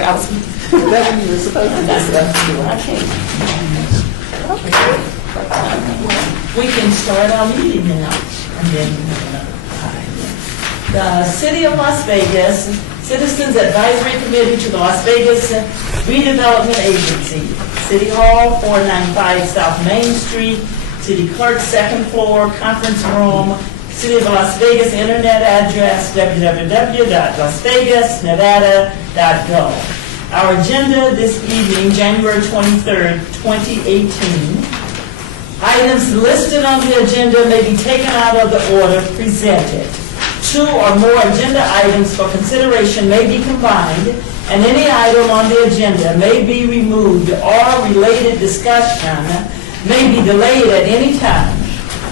ask you. I was whatever you were supposed to do. Okay. We can start our meeting now. And then the City of Las Vegas Citizens Advisory Committee to the Las Vegas Redevelopment Agency, City Hall, 495 South Main Street, City Clerk, second floor, conference room, City of Las Vegas internet address, www.lasvegasnevada.gov. Our agenda this evening, January 23rd, 2018. Items listed on the agenda may be taken out of the order presented. 2 or more agenda items for consideration may be combined, and any item on the agenda may be removed or related discussion may be delayed at any time.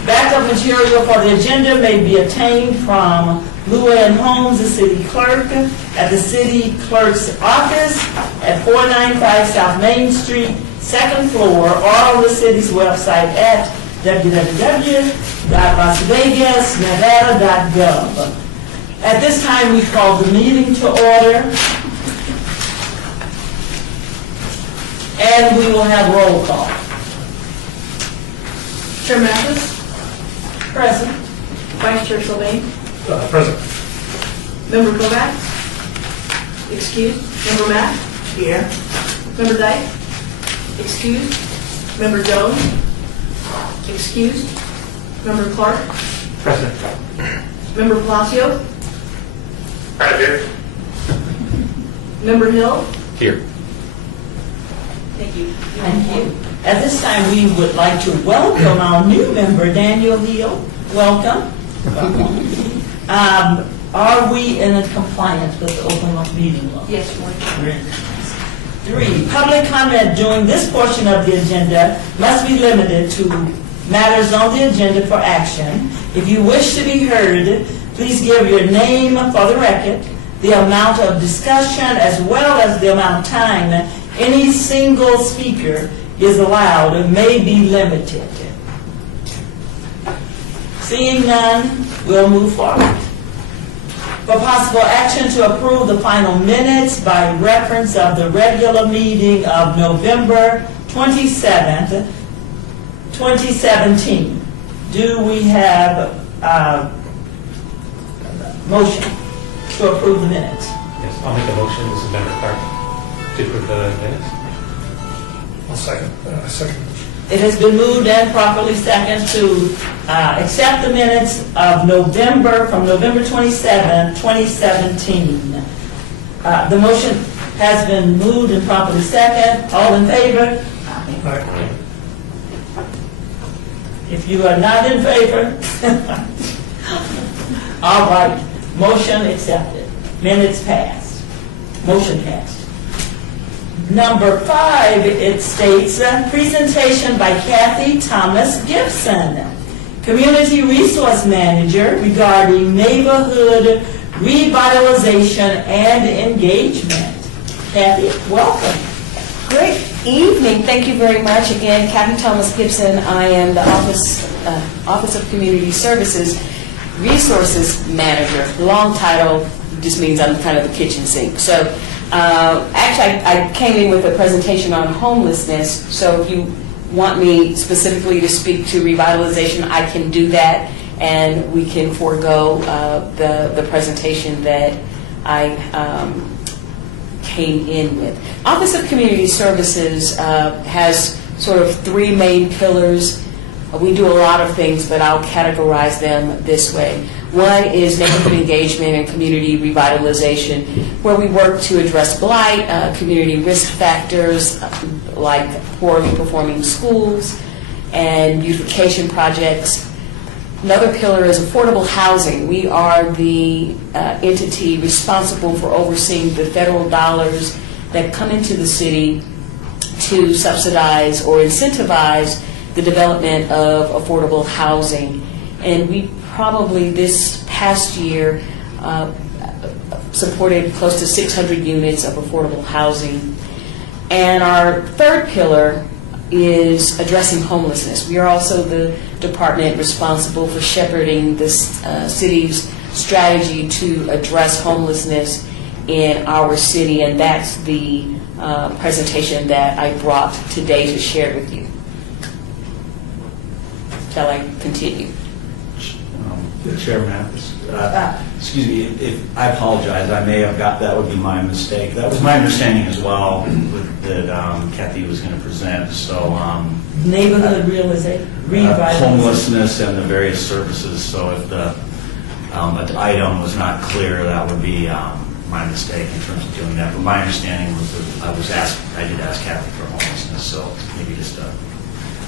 Backup material for the agenda may be obtained from Luann Holmes, the city clerk, at the city clerk's office at 495 South Main Street, second floor, or on the city's website at www.lasvegasnevada.gov. At this time, we call the meeting to order, and we will have roll call. Chair Mathis, Present. Vice Chair Sylvain, Present. Member Kovac, excused. Member Mack, Here. Member Dyke, excused. Member Jones, excused. Member Clark, Present. Member Palacio, Present. Member Hill. Here. Thank you. Thank you. At this time, we would like to welcome our new member, Daniel Hill. Welcome. Are we in compliance with the open meeting law? Yes, Your Honor. 3, public comment during this portion of the agenda must be limited to matters on the agenda for action. If you wish to be heard, please give your name for the record, the amount of discussion, as well as the amount of time any single speaker is allowed and may be limited. Seeing none, we'll move forward. For possible action to approve the final minutes by reference of the regular meeting of November 27th, 2017. Do we have a motion to approve the minutes? Yes, I'll make a motion, this is Member Clark, to approve the minutes. I'll second. It has been moved and properly seconded to accept the minutes of November, from November 27, 2017. The motion has been moved and properly seconded. All in favor? Aye. If you are not in favor, all right, motion accepted. Minutes passed. Motion passed. Number 5, it states, presentation by Kathy Thomas Gibson, Community Resource Manager, regarding neighborhood revitalization and engagement. Kathy, welcome. Great evening. Thank you very much. Again, Kathy Thomas Gibson. I am the Office of Community Services Resources Manager. Long title just means I'm kind of the kitchen sink. So actually, I came in with a presentation on homelessness, so if you want me specifically to speak to revitalization, I can do that, and we can forego the presentation that I came in with. Office of Community Services has sort of 3 main pillars. We do a lot of things, but I'll categorize them this way. One is neighborhood engagement and community revitalization, where we work to address blight, community risk factors like poorly performing schools, and beautification projects. Another pillar is affordable housing. We are the entity responsible for overseeing the federal dollars that come into the city to subsidize or incentivize the development of affordable housing. And we probably this past year supported close to 600 units of affordable housing. And our third pillar is addressing homelessness. We are also the department responsible for shepherding this city's strategy to address homelessness in our city, and that's the presentation that I brought today to share with you. Shall I continue? Chair Mathis, excuse me, if I apologize, I may have that would be my mistake. That was my understanding as well, that Kathy was going to present, so. Neighborhood revitalization. Homelessness and the various services, so if the item was not clear, that would be my mistake in terms of doing that. But my understanding was that I did ask Kathy for homelessness, so maybe just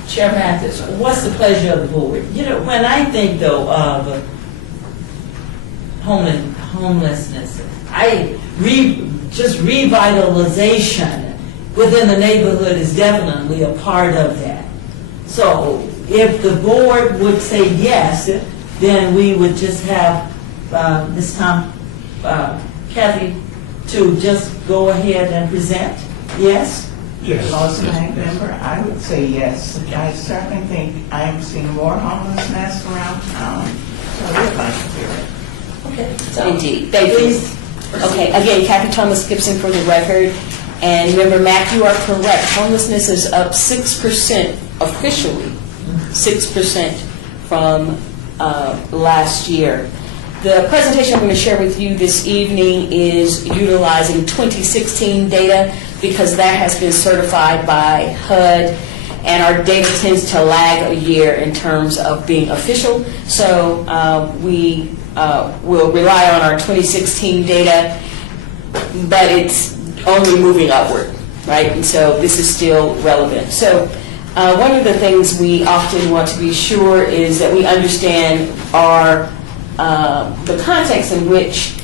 Chair Mathis, what's the pleasure of the board? You know, when I think, though, of homelessness, just revitalization within the neighborhood is definitely a part of that. So if the board would say yes, then we would just have Ms. Kathy to just go ahead and present. Yes? Yes. Councilman member, I would say yes. I certainly think I am seeing more homelessness around town, so I would like to hear it. Okay. So Indeed. Thank you. please. Okay, again, Kathy Thomas Gibson for the record. And remember, Mac, you are correct. Homelessness is up 6% officially, 6% from last year. The presentation I'm going to share with you this evening is utilizing 2016 data because that has been certified by HUD, and our data tends to lag a year in terms of being official. So we will rely on our 2016 data, but it's only moving upward, right? And so this is still relevant. So one of the things we often want to be sure is that we understand the context in which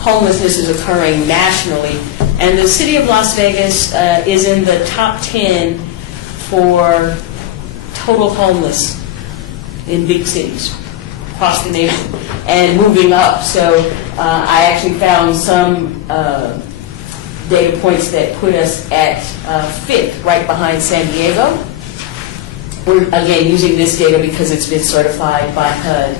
homelessness is occurring nationally. And the city of Las Vegas is in the top 10 for total homeless in big cities across the nation and moving up. So I actually found some data points that put us at 5th, right behind San Diego. We're, again, using this data because it's been certified by HUD.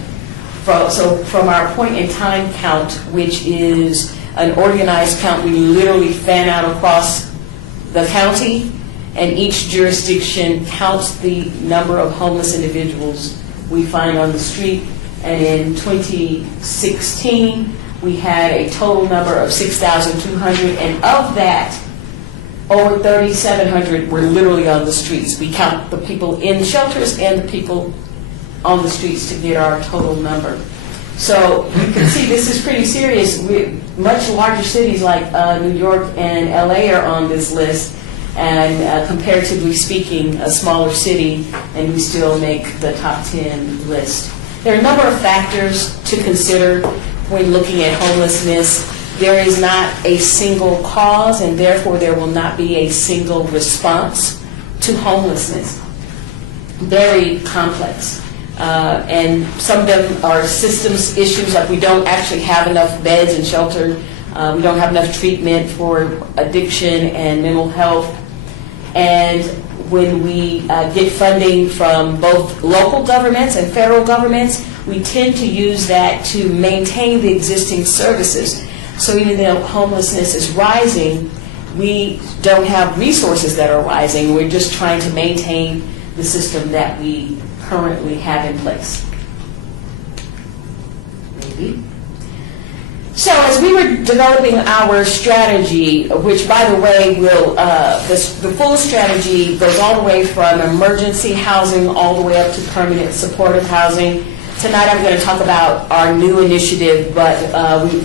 So from our point in time count, which is an organized count, we literally fan out across the county, and each jurisdiction counts the number of homeless individuals we find on the street. And in 2016, we had a total number of 6,200, and of that, over 3,700 were literally on the streets. We count the people in shelters and the people on the streets to get our total number. So you can see this is pretty serious. Much larger cities like New York and LA are on this list, and comparatively speaking, a smaller city, and we still make the top 10 list. There are a number of factors to consider when looking at homelessness. There is not a single cause, and therefore there will not be a single response to homelessness. Very complex. And some of them are systems issues, like we don't actually have enough beds and shelter. We don't have enough treatment for addiction and mental health. And when we get funding from both local governments and federal governments, we tend to use that to maintain the existing services. So even though homelessness is rising, we don't have resources that are rising. We're just trying to maintain the system that we currently have in place. Maybe. So as we were developing our strategy, which by the way will, the full strategy goes all the way from emergency housing all the way up to permanent supportive housing. Tonight I'm going to talk about our new initiative, but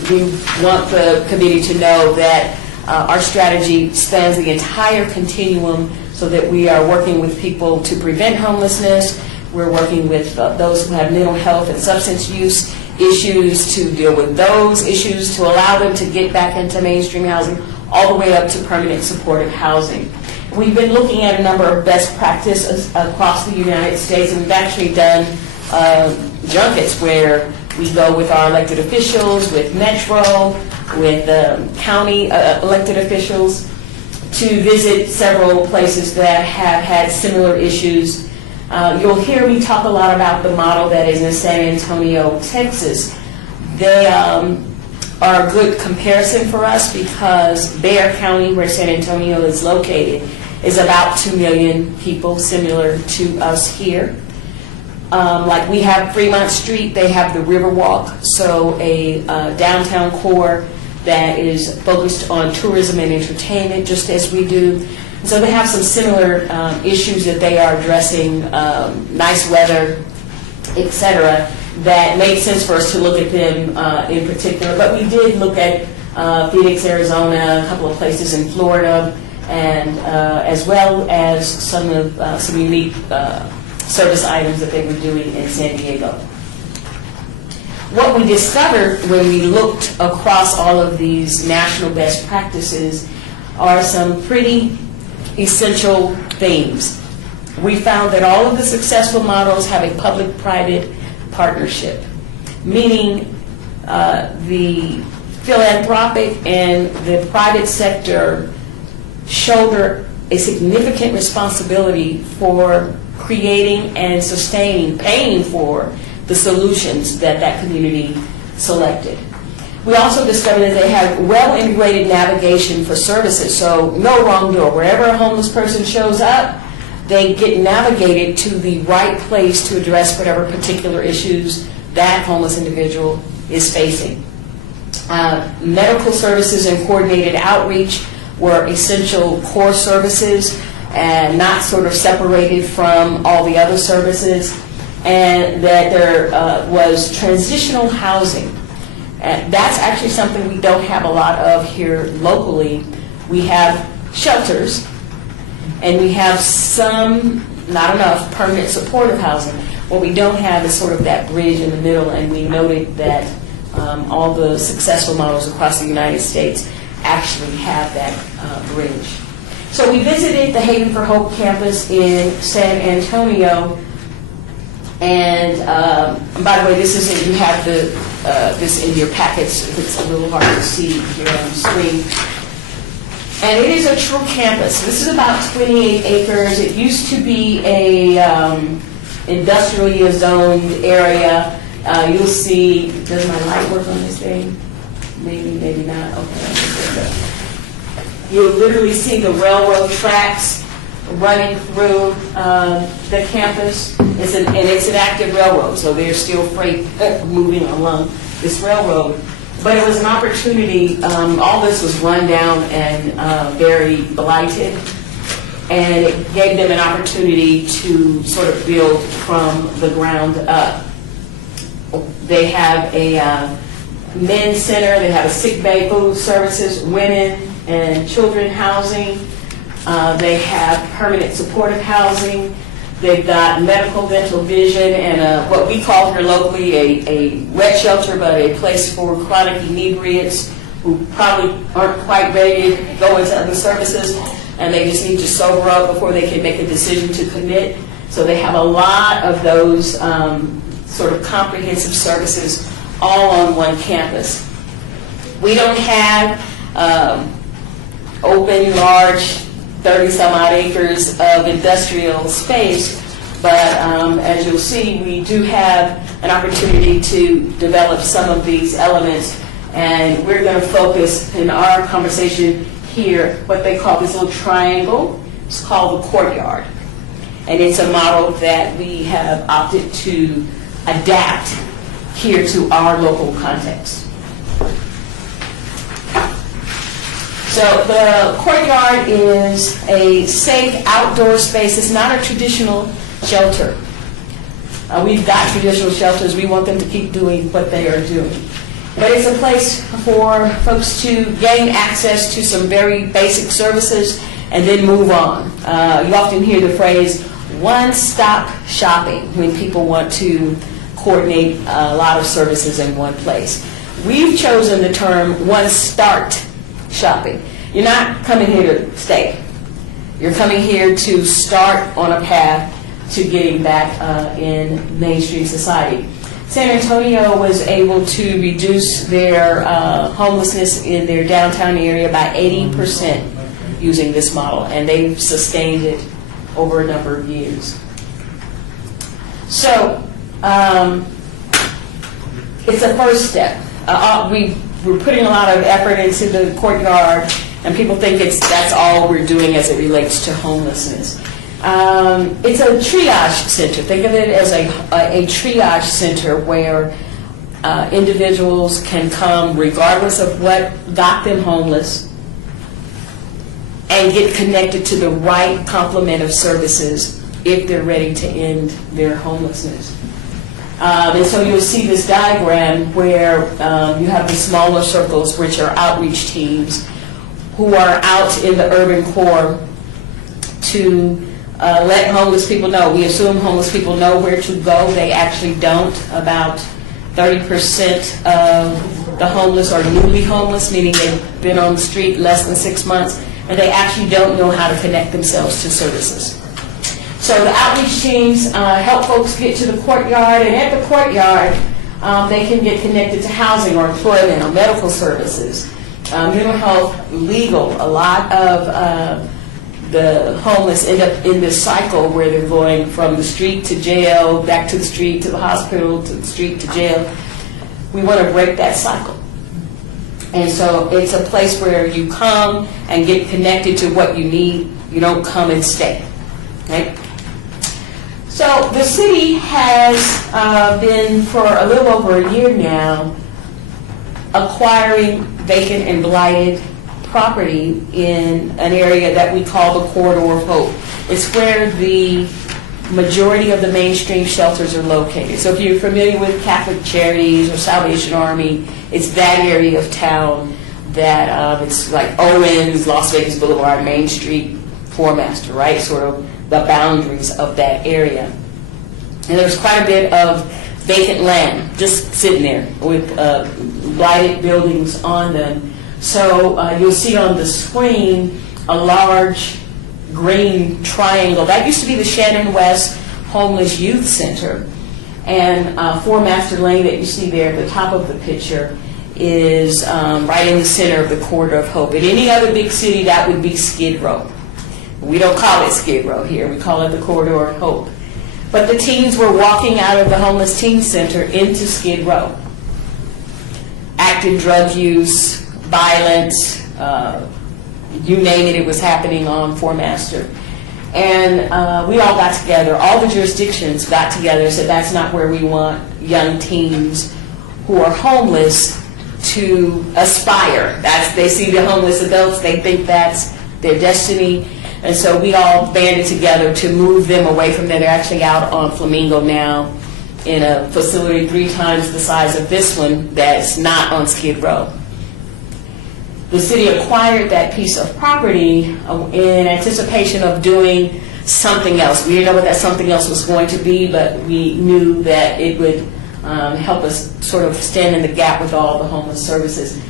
we want the committee to know that our strategy spans the entire continuum so that we are working with people to prevent homelessness. We're working with those who have mental health and substance use issues to deal with those issues, to allow them to get back into mainstream housing, all the way up to permanent supportive housing. We've been looking at a number of best practices across the United States, and we've actually done junkets where we go with our elected officials, with Metro, with county elected officials, to visit several places that have had similar issues. You'll hear me talk a lot about the model that is in San Antonio, Texas. They are a good comparison for us because Bexar County, where San Antonio is located, is about 2 million people, similar to us here. Like we have Fremont Street, they have the Riverwalk, so a downtown core that is focused on tourism and entertainment, just as we do. So they have some similar issues that they are addressing, nice weather, etc., that made sense for us to look at them in particular. But we did look at Phoenix, Arizona, a couple of places in Florida, and as well as some unique service items that they were doing in San Diego. What we discovered when we looked across all of these national best practices are some pretty essential themes. We found that all of the successful models have a public-private partnership, meaning the philanthropic and the private sector shoulder a significant responsibility for creating and sustaining, paying for the solutions that that community selected. We also discovered that they have well-integrated navigation for services, so no wrong door. Wherever a homeless person shows up, they get navigated to the right place to address whatever particular issues that homeless individual is facing. Medical services and coordinated outreach were essential core services and not sort of separated from all the other services, and that there was transitional housing. And that's actually something we don't have a lot of here locally. We have shelters, and we have some, not enough, permanent supportive housing. What we don't have is sort of that bridge in the middle, and we noted that all the successful models across the United States actually have that bridge. So we visited the Haven for Hope campus in San Antonio, and by the way, this is, you have this in your packets. It's a little hard to see here on the screen. And it is a true campus. This is about 28 acres. It used to be a industrially zoned area. You'll see, does my light work on this thing? Maybe, maybe not. Okay. You'll literally see the railroad tracks running through the campus. It's an active railroad, so there's still freight moving along this railroad. But it was an opportunity. All this was run down and very blighted, and it gave them an opportunity to sort of build from the ground up. They have a men's center, they have a sick bay, food services, women and children housing. They have permanent supportive housing. They've got medical, dental, vision, and what we call here locally a wet shelter, but a place for chronic inebriates who probably aren't quite ready to go into other services, and they just need to sober up before they can make a decision to commit. So they have a lot of those sort of comprehensive services all on one campus. We don't have open, large, 30-some-odd acres of industrial space, but as you'll see, we do have an opportunity to develop some of these elements, and we're going to focus in our conversation here what they call this little triangle. It's called the courtyard, and it's a model that we have opted to adapt here to our local context. So the courtyard is a safe outdoor space. It's not a traditional shelter. We've got traditional shelters. We want them to keep doing what they are doing. But it's a place for folks to gain access to some very basic services and then move on. You often hear the phrase one-stop shopping when people want to coordinate a lot of services in one place. We've chosen the term one-start shopping. You're not coming here to stay. You're coming here to start on a path to getting back in mainstream society. San Antonio was able to reduce their homelessness in their downtown area by 80% using this model, and they've sustained it over a number of years. So it's a first step. we're putting a lot of effort into the courtyard, and people think that's all we're doing as it relates to homelessness. It's a triage center. Think of it as a triage center where individuals can come regardless of what got them homeless and get connected to the right complement of services if they're ready to end their homelessness. And so you'll see this diagram where you have the smaller circles, which are outreach teams who are out in the urban core to let homeless people know. We assume homeless people know where to go. They actually don't. About 30% of the homeless are newly homeless, meaning they've been on the street less than 6 months, and they actually don't know how to connect themselves to services. So the outreach teams help folks get to the courtyard, and at the courtyard, they can get connected to housing or employment or medical services, mental health, legal. A lot of the homeless end up in this cycle where they're going from the street to jail, back to the street, to the hospital, to the street, to jail. We want to break that cycle. And so it's a place where you come and get connected to what you need. You don't come and stay. Right? So the city has been, for a little over a year now, acquiring vacant and blighted property in an area that we call the Corridor of Hope. It's where the majority of the mainstream shelters are located. So if you're familiar with Catholic Charities or Salvation Army, it's that area of town that it's like Owens, Las Vegas Boulevard, Main Street, Four-Master, right? Sort of the boundaries of that area. And there's quite a bit of vacant land just sitting there with blighted buildings on them. So you'll see on the screen a large green triangle. That used to be the Shannon West Homeless Youth Center. And Four-Master Lane that you see there at the top of the picture is right in the center of the Corridor of Hope. In any other big city, that would be Skid Row. We don't call it Skid Row here. We call it the Corridor of Hope. But the teens were walking out of the Homeless Teen Center into Skid Row. Active drug use, violence, you name it, it was happening on Four-Master. And we all got together, all the jurisdictions got together and said that's not where we want young teens who are homeless to aspire. They see the homeless adults, they think that's their destiny. And so we all banded together to move them away from there. They're actually out on Flamingo now in a facility 3 times the size of this one that's not on Skid Row. The city acquired that piece of property in anticipation of doing something else. We didn't know what that something else was going to be, but we knew that it would help us sort of stand in the gap with all the homeless services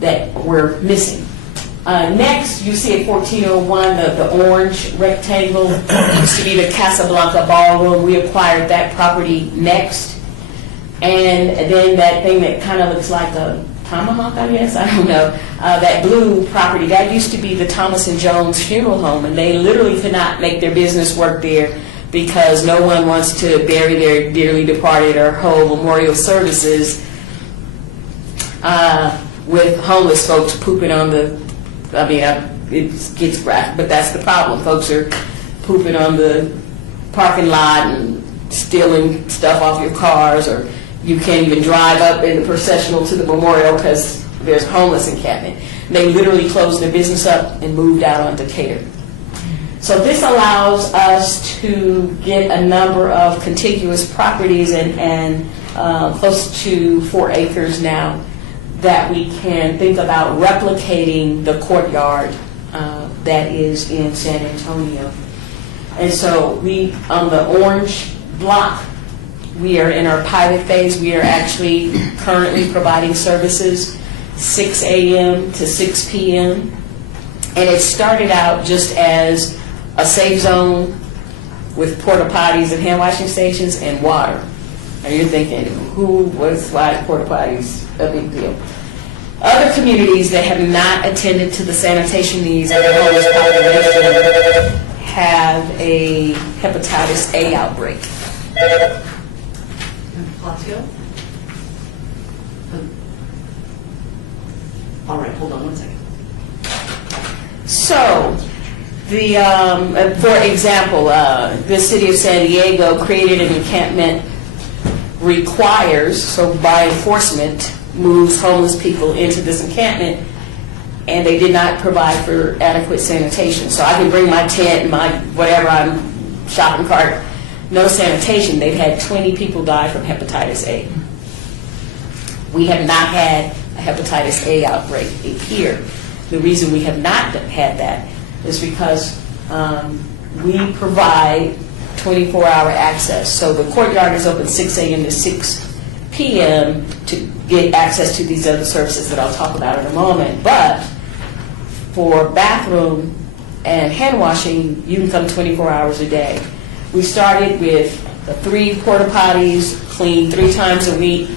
that we're missing. Next, you see at 1401, the orange rectangle used to be the Casablanca Ballroom. We acquired that property next. And then that thing that kind of looks like a tomahawk, I guess, I don't know, that blue property, that used to be the Thomas and Jones Funeral Home, and they literally could not make their business work there because no one wants to bury their dearly departed or hold memorial services with homeless folks pooping on the, it gets graphic, but that's the problem. Folks are pooping on the parking lot and stealing stuff off your cars, or you can't even drive up in the processional to the memorial because there's homeless encampment. They literally closed their business up and moved out on Decatur. So this allows us to get a number of contiguous properties and close to 4 acres now that we can think about replicating the courtyard that is in San Antonio. And so we, on the orange block, we are in our pilot phase. We are actually currently providing services 6 a.m. to 6 p.m. And it started out just as a safe zone with porta potties and hand washing stations and water. And you're thinking, why porta potties a big deal? Other communities that have not attended to the sanitation needs of the homeless population have a hepatitis A outbreak. Palacio? All right, hold on one second. So, for example, the city of San Diego created an encampment requires, so by enforcement, moves homeless people into this encampment, and they did not provide for adequate sanitation. So I can bring my tent and my whatever, I'm shopping cart, no sanitation. They've had 20 people die from hepatitis A. We have not had a hepatitis A outbreak here. The reason we have not had that is because we provide 24-hour access. So the courtyard is open 6 a.m. to 6 p.m. to get access to these other services that I'll talk about in a moment. But for bathroom and hand washing, you can come 24 hours a day. We started with the 3 porta potties, cleaned 3 times a week.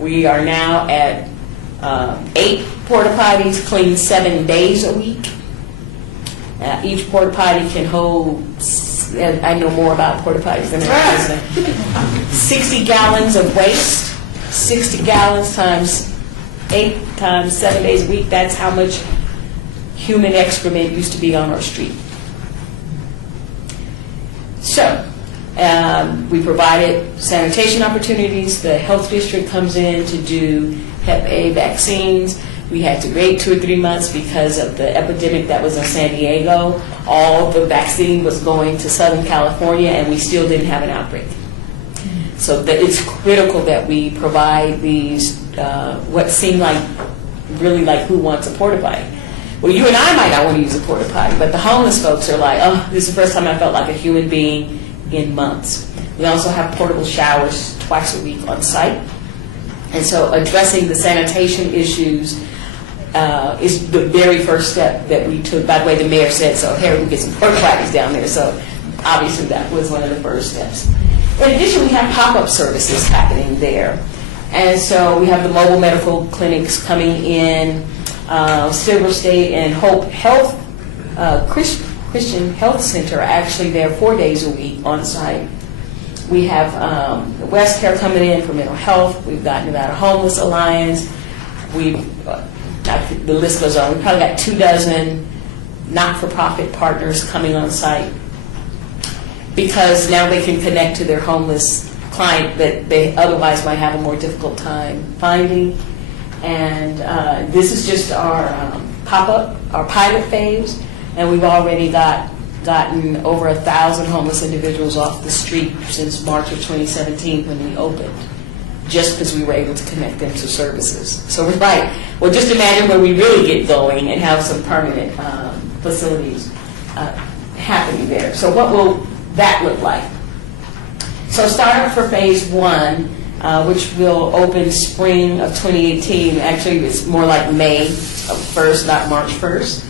We are now at 8 porta potties, cleaned 7 days a week. Each porta potty can hold, I know more about porta potties than I do, 60 gallons of waste. 60 gallons times 8 times 7 days a week, that's how much human excrement used to be on our street. So, we provided sanitation opportunities. The health district comes in to do Hep A vaccines. We had to wait 2 or 3 months because of the epidemic that was in San Diego. All the vaccine was going to Southern California, and we still didn't have an outbreak. So that it's critical that we provide these, what seem like, really like who wants a porta potty. Well, you and I might not want to use a porta potty, but the homeless folks are like, oh, this is the first time I felt like a human being in months. We also have portable showers twice a week on site. And so addressing the sanitation issues is the very first step that we took. By the way, the mayor said, so here, we get some porta potties down there. So obviously that was one of the first steps. In addition, we have pop-up services happening there. And so we have the mobile medical clinics coming in. Silver State and Hope Health, Christian Health Center are actually there 4 days a week on site. We have West Care coming in for mental health. We've got Nevada Homeless Alliance. The list goes on. We've probably got 24 not-for-profit partners coming on site because now they can connect to their homeless client that they otherwise might have a more difficult time finding. And this is just our pop-up, our pilot phase, and we've already gotten over 1,000 homeless individuals off the street since March of 2017 when we opened, just because we were able to connect them to services. So we're like, well, just imagine when we really get going and have some permanent facilities happening there. So what will that look like? So startup for phase 1, which will open spring of 2018. Actually, it's more like May 1st, not March 1st.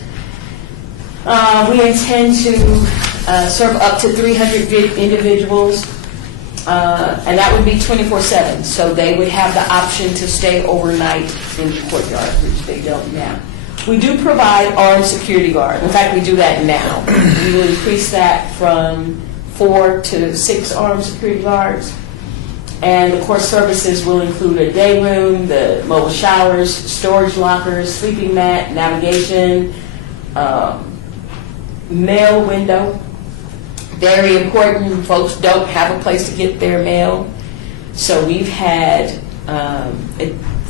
We intend to serve up to 300 individuals, and that would be 24/7. So they would have the option to stay overnight in the courtyard, which they don't now. We do provide armed security guard. In fact, we do that now. We will increase that from 4 to 6 armed security guards. And the core services will include a day room, the mobile showers, storage lockers, sleeping mat, navigation, mail window. Very important, folks don't have a place to get their mail. So we've had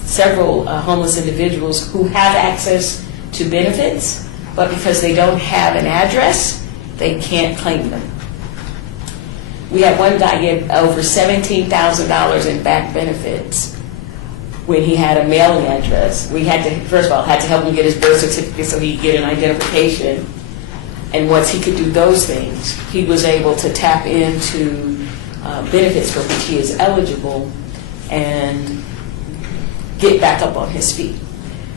several homeless individuals who have access to benefits, but because they don't have an address, they can't claim them. We had one guy get over $17,000 in back benefits when he had a mailing address. We had to, first of all, had to help him get his birth certificate so he could get an identification. And once he could do those things, he was able to tap into benefits for which he is eligible and get back up on his feet.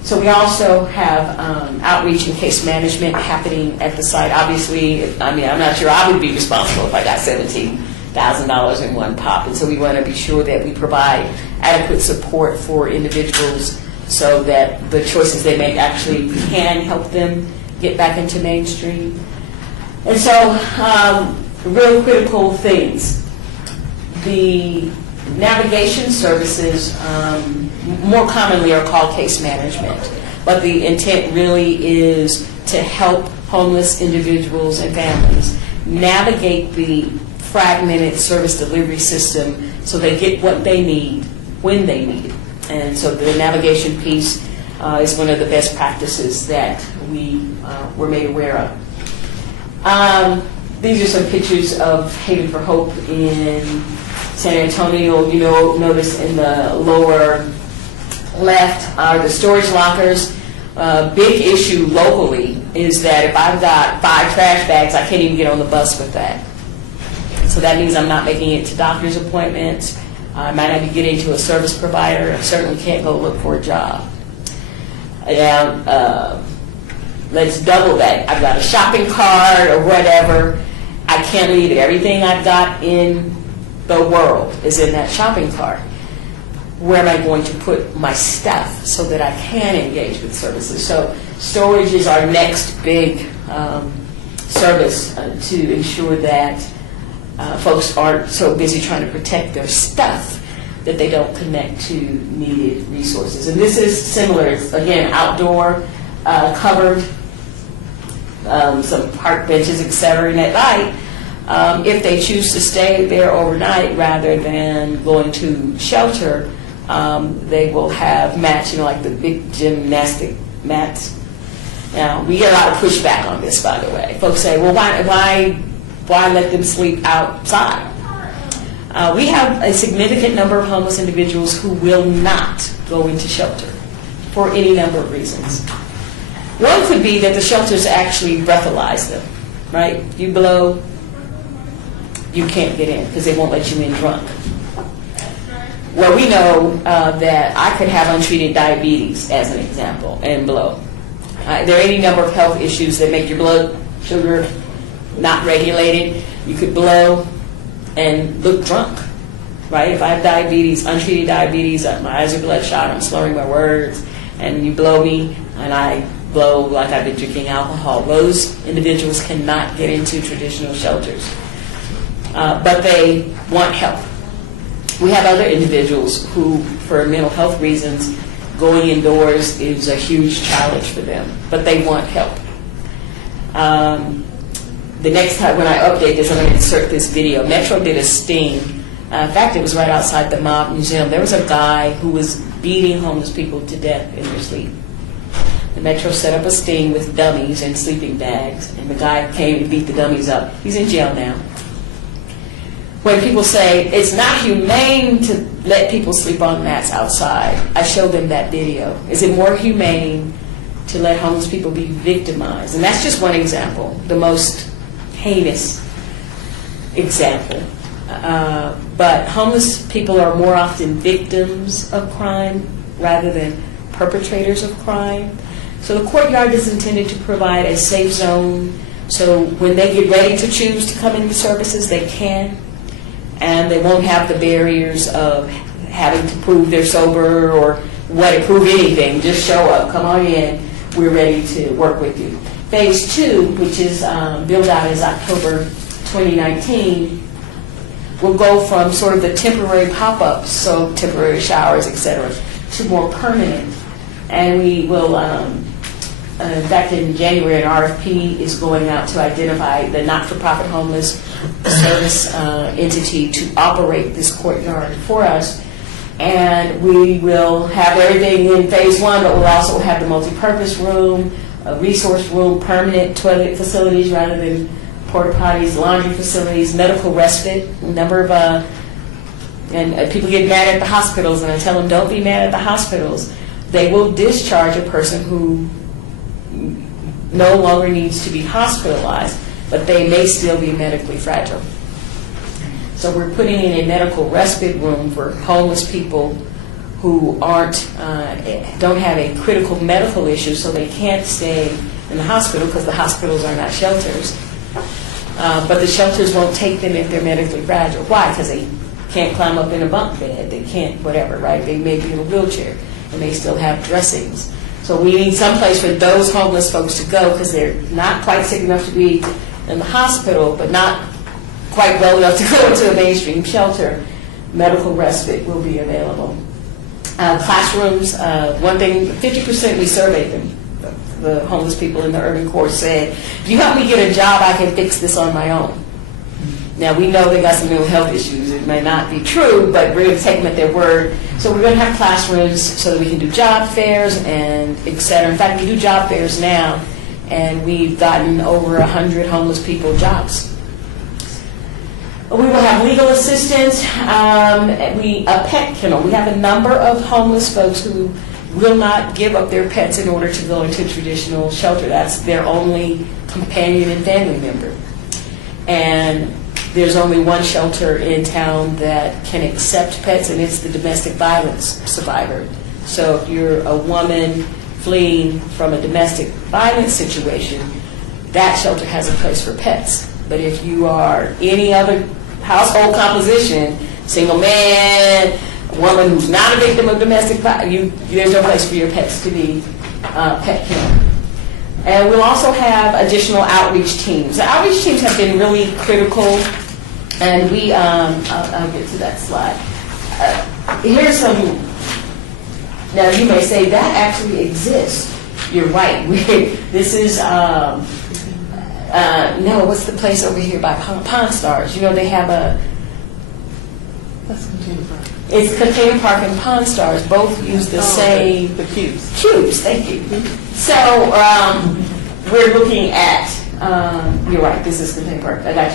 So we also have outreach and case management happening at the site. Obviously, I mean, I'm not sure I would be responsible if I got $17,000 in one pop. And so we want to be sure that we provide adequate support for individuals so that the choices they make actually can help them get back into mainstream. And so, real critical things. The navigation services more commonly are called case management. But the intent really is to help homeless individuals and families navigate the fragmented service delivery system so they get what they need when they need it. And so the navigation piece is one of the best practices that we were made aware of. These are some pictures of Haven for Hope in San Antonio. You know, notice in the lower left are the storage lockers. Big issue locally is that if I've got 5 trash bags, I can't even get on the bus with that. So that means I'm not making it to doctor's appointments. I might not be getting to a service provider. I certainly can't go look for a job. Now, let's double that. I've got a shopping cart or whatever. I can't leave it. Everything I've got in the world is in that shopping cart. Where am I going to put my stuff so that I can engage with services? So storage is our next big service to ensure that folks aren't so busy trying to protect their stuff that they don't connect to needed resources. And this is similar. It's, again, outdoor, covered, some park benches, etc. And at night, if they choose to stay there overnight rather than going to shelter, they will have mats, like the big gymnastic mats. Now, we get a lot of pushback on this, by the way. Folks say, well, why let them sleep outside? We have a significant number of homeless individuals who will not go into shelter for any number of reasons. One could be that the shelters actually breathalyze them, right? You blow, you can't get in because they won't let you in drunk. Well, we know that I could have untreated diabetes, as an example, and blow. There are any number of health issues that make your blood sugar not regulated. You could blow and look drunk, right? If I have diabetes, untreated diabetes, my eyes are bloodshot, I'm slurring my words, and you blow me, and I blow like I've been drinking alcohol. Those individuals cannot get into traditional shelters, but they want help. We have other individuals who, for mental health reasons, going indoors is a huge challenge for them, but they want help. The next time when I update this, I'm going to insert this video. Metro did a sting. In fact, it was right outside the Mob Museum. There was a guy who was beating homeless people to death in their sleep. The Metro set up a sting with dummies and sleeping bags, and the guy came and beat the dummies up. He's in jail now. When people say it's not humane to let people sleep on mats outside, I show them that video. Is it more humane to let homeless people be victimized? And that's just one example, the most heinous example. But homeless people are more often victims of crime rather than perpetrators of crime. So the courtyard is intended to provide a safe zone so when they get ready to choose to come into services, they can. And they won't have the barriers of having to prove they're sober or prove anything. Just show up, come on in, we're ready to work with you. Phase 2, which is billed out as October 2019, will go from sort of the temporary pop-ups, so temporary showers, etc., to more permanent. And we will, in fact, in January, an RFP is going out to identify the not-for-profit homeless service entity to operate this courtyard for us. And we will have everything in phase 1, but we'll also have the multi-purpose room, a resource room, permanent toilet facilities rather than porta potties, laundry facilities, medical respite, a number of, and people get mad at the hospitals, and I tell them, don't be mad at the hospitals. They will discharge a person who no longer needs to be hospitalized, but they may still be medically fragile. So we're putting in a medical respite room for homeless people who don't have a critical medical issue, so they can't stay in the hospital because the hospitals are not shelters. But the shelters won't take them if they're medically fragile. Why? Because they can't climb up in a bunk bed. They can't whatever, right? They may be in a wheelchair, and they still have dressings. So we need someplace for those homeless folks to go because they're not quite sick enough to be in the hospital, but not quite well enough to go into a mainstream shelter. Medical respite will be available. Classrooms, one thing, 50% we surveyed them, the homeless people in the urban core said, if you help me get a job, I can fix this on my own. Now, we know they got some mental health issues. It may not be true, but we're going to take them at their word. So we're going to have classrooms so that we can do job fairs and et cetera. In fact, we do job fairs now, and we've gotten over 100 homeless people jobs. We will have legal assistance, a pet kennel. We have a number of homeless folks who will not give up their pets in order to go into traditional shelter. That's their only companion and family member. And there's only one shelter in town that can accept pets, and it's the domestic violence survivor. So if you're a woman fleeing from a domestic violence situation, that shelter has a place for pets. But if you are any other household composition, single man, a woman who's not a victim of domestic violence, there's no place for your pets to be pet kennel. And we'll also have additional outreach teams. The outreach teams have been really critical, and we, I'll get to that slide. Here's some, now you may say that actually exists. You're right. This is, no, what's the place over here by Pawn Stars? You know, they have it's Container Park and Pawn Stars. Both use the same. The cubes. Cubes, thank you. So we're looking at, you're right, this is Container Park. I got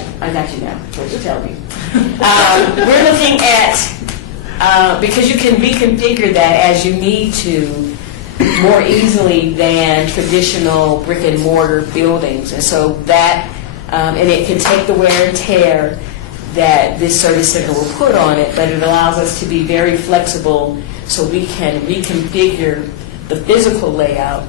you now. What you tell me. We're looking at, because you can reconfigure that as you need to more easily than traditional brick and mortar buildings. And so that, and it can take the wear and tear that this service center will put on it, but it allows us to be very flexible so we can reconfigure the physical layout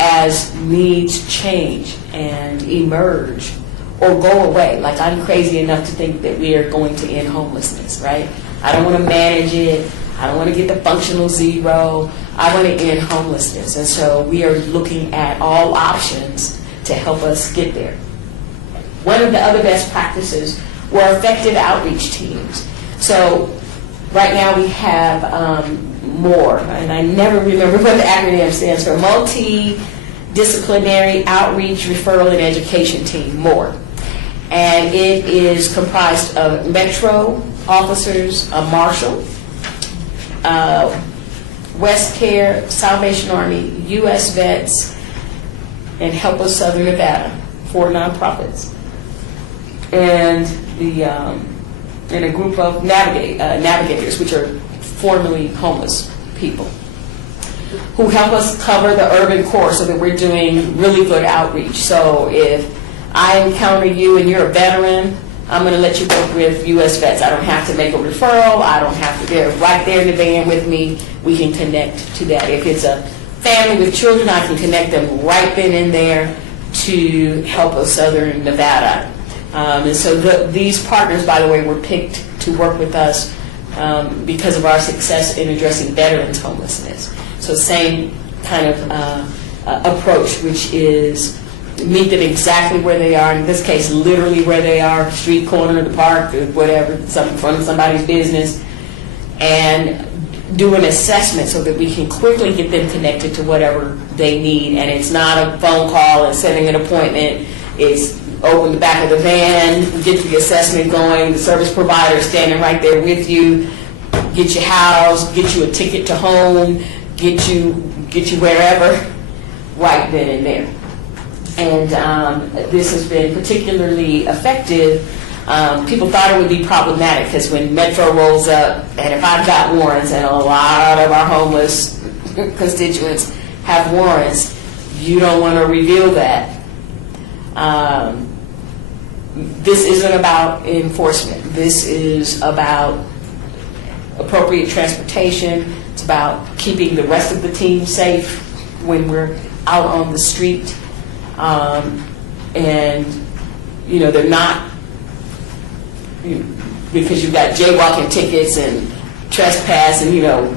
as needs change and emerge or go away. Like, I'm crazy enough to think that we are going to end homelessness, right? I don't want to manage it. I don't want to get the functional zero. I want to end homelessness. And so we are looking at all options to help us get there. One of the other best practices were effective outreach teams. So right now we have MORE, and I never remember what the acronym stands for, Multidisciplinary Outreach, Referral, and Education Team, MORE. And it is comprised of Metro officers, a marshal, West Care, Salvation Army, U.S. Vets, and Help Us Southern Nevada, 4 nonprofits. And and a group of navigators, which are formerly homeless people, who help us cover the urban core so that we're doing really good outreach. So if I encounter you and you're a veteran, I'm going to let you work with U.S. Vets. I don't have to make a referral. I don't have to. They're right there in the van with me. We can connect to that. If it's a family with children, I can connect them right then and there to Help Us Southern Nevada. And so these partners, by the way, were picked to work with us because of our success in addressing veterans' homelessness. So same kind of approach, which is meet them exactly where they are. In this case, literally where they are, street corner, the park, or whatever, in front of somebody's business, and do an assessment so that we can quickly get them connected to whatever they need. And it's not a phone call and setting an appointment. It's open the back of the van, get the assessment going, the service provider standing right there with you, get you housed, get you a ticket to home, get you wherever, right then and there. And this has been particularly effective. People thought it would be problematic because when Metro rolls up, and if I've got warrants, and a lot of our homeless constituents have warrants, you don't want to reveal that. This isn't about enforcement. This is about appropriate transportation. It's about keeping the rest of the team safe when we're out on the street. And, you know, they're not, because you've got jaywalking tickets and trespass and, you know,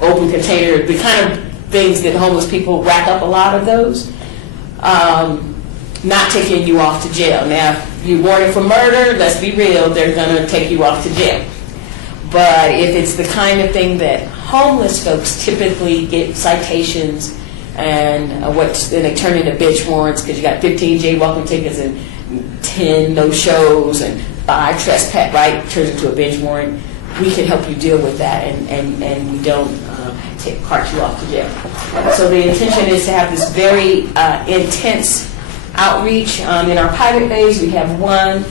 open container, the kind of things that homeless people rack up a lot of those. Not taking you off to jail. Now, if you're wanted for murder, let's be real, they're going to take you off to jail. But if it's the kind of thing that homeless folks typically get citations and then they turn into bench warrants because you got 15 jaywalking tickets and 10 no-shows and 5 trespass, right? Turns into a bench warrant. We can help you deal with that, and we don't cart you off to jail. So the intention is to have this very intense outreach. In our pilot phase, we have 1.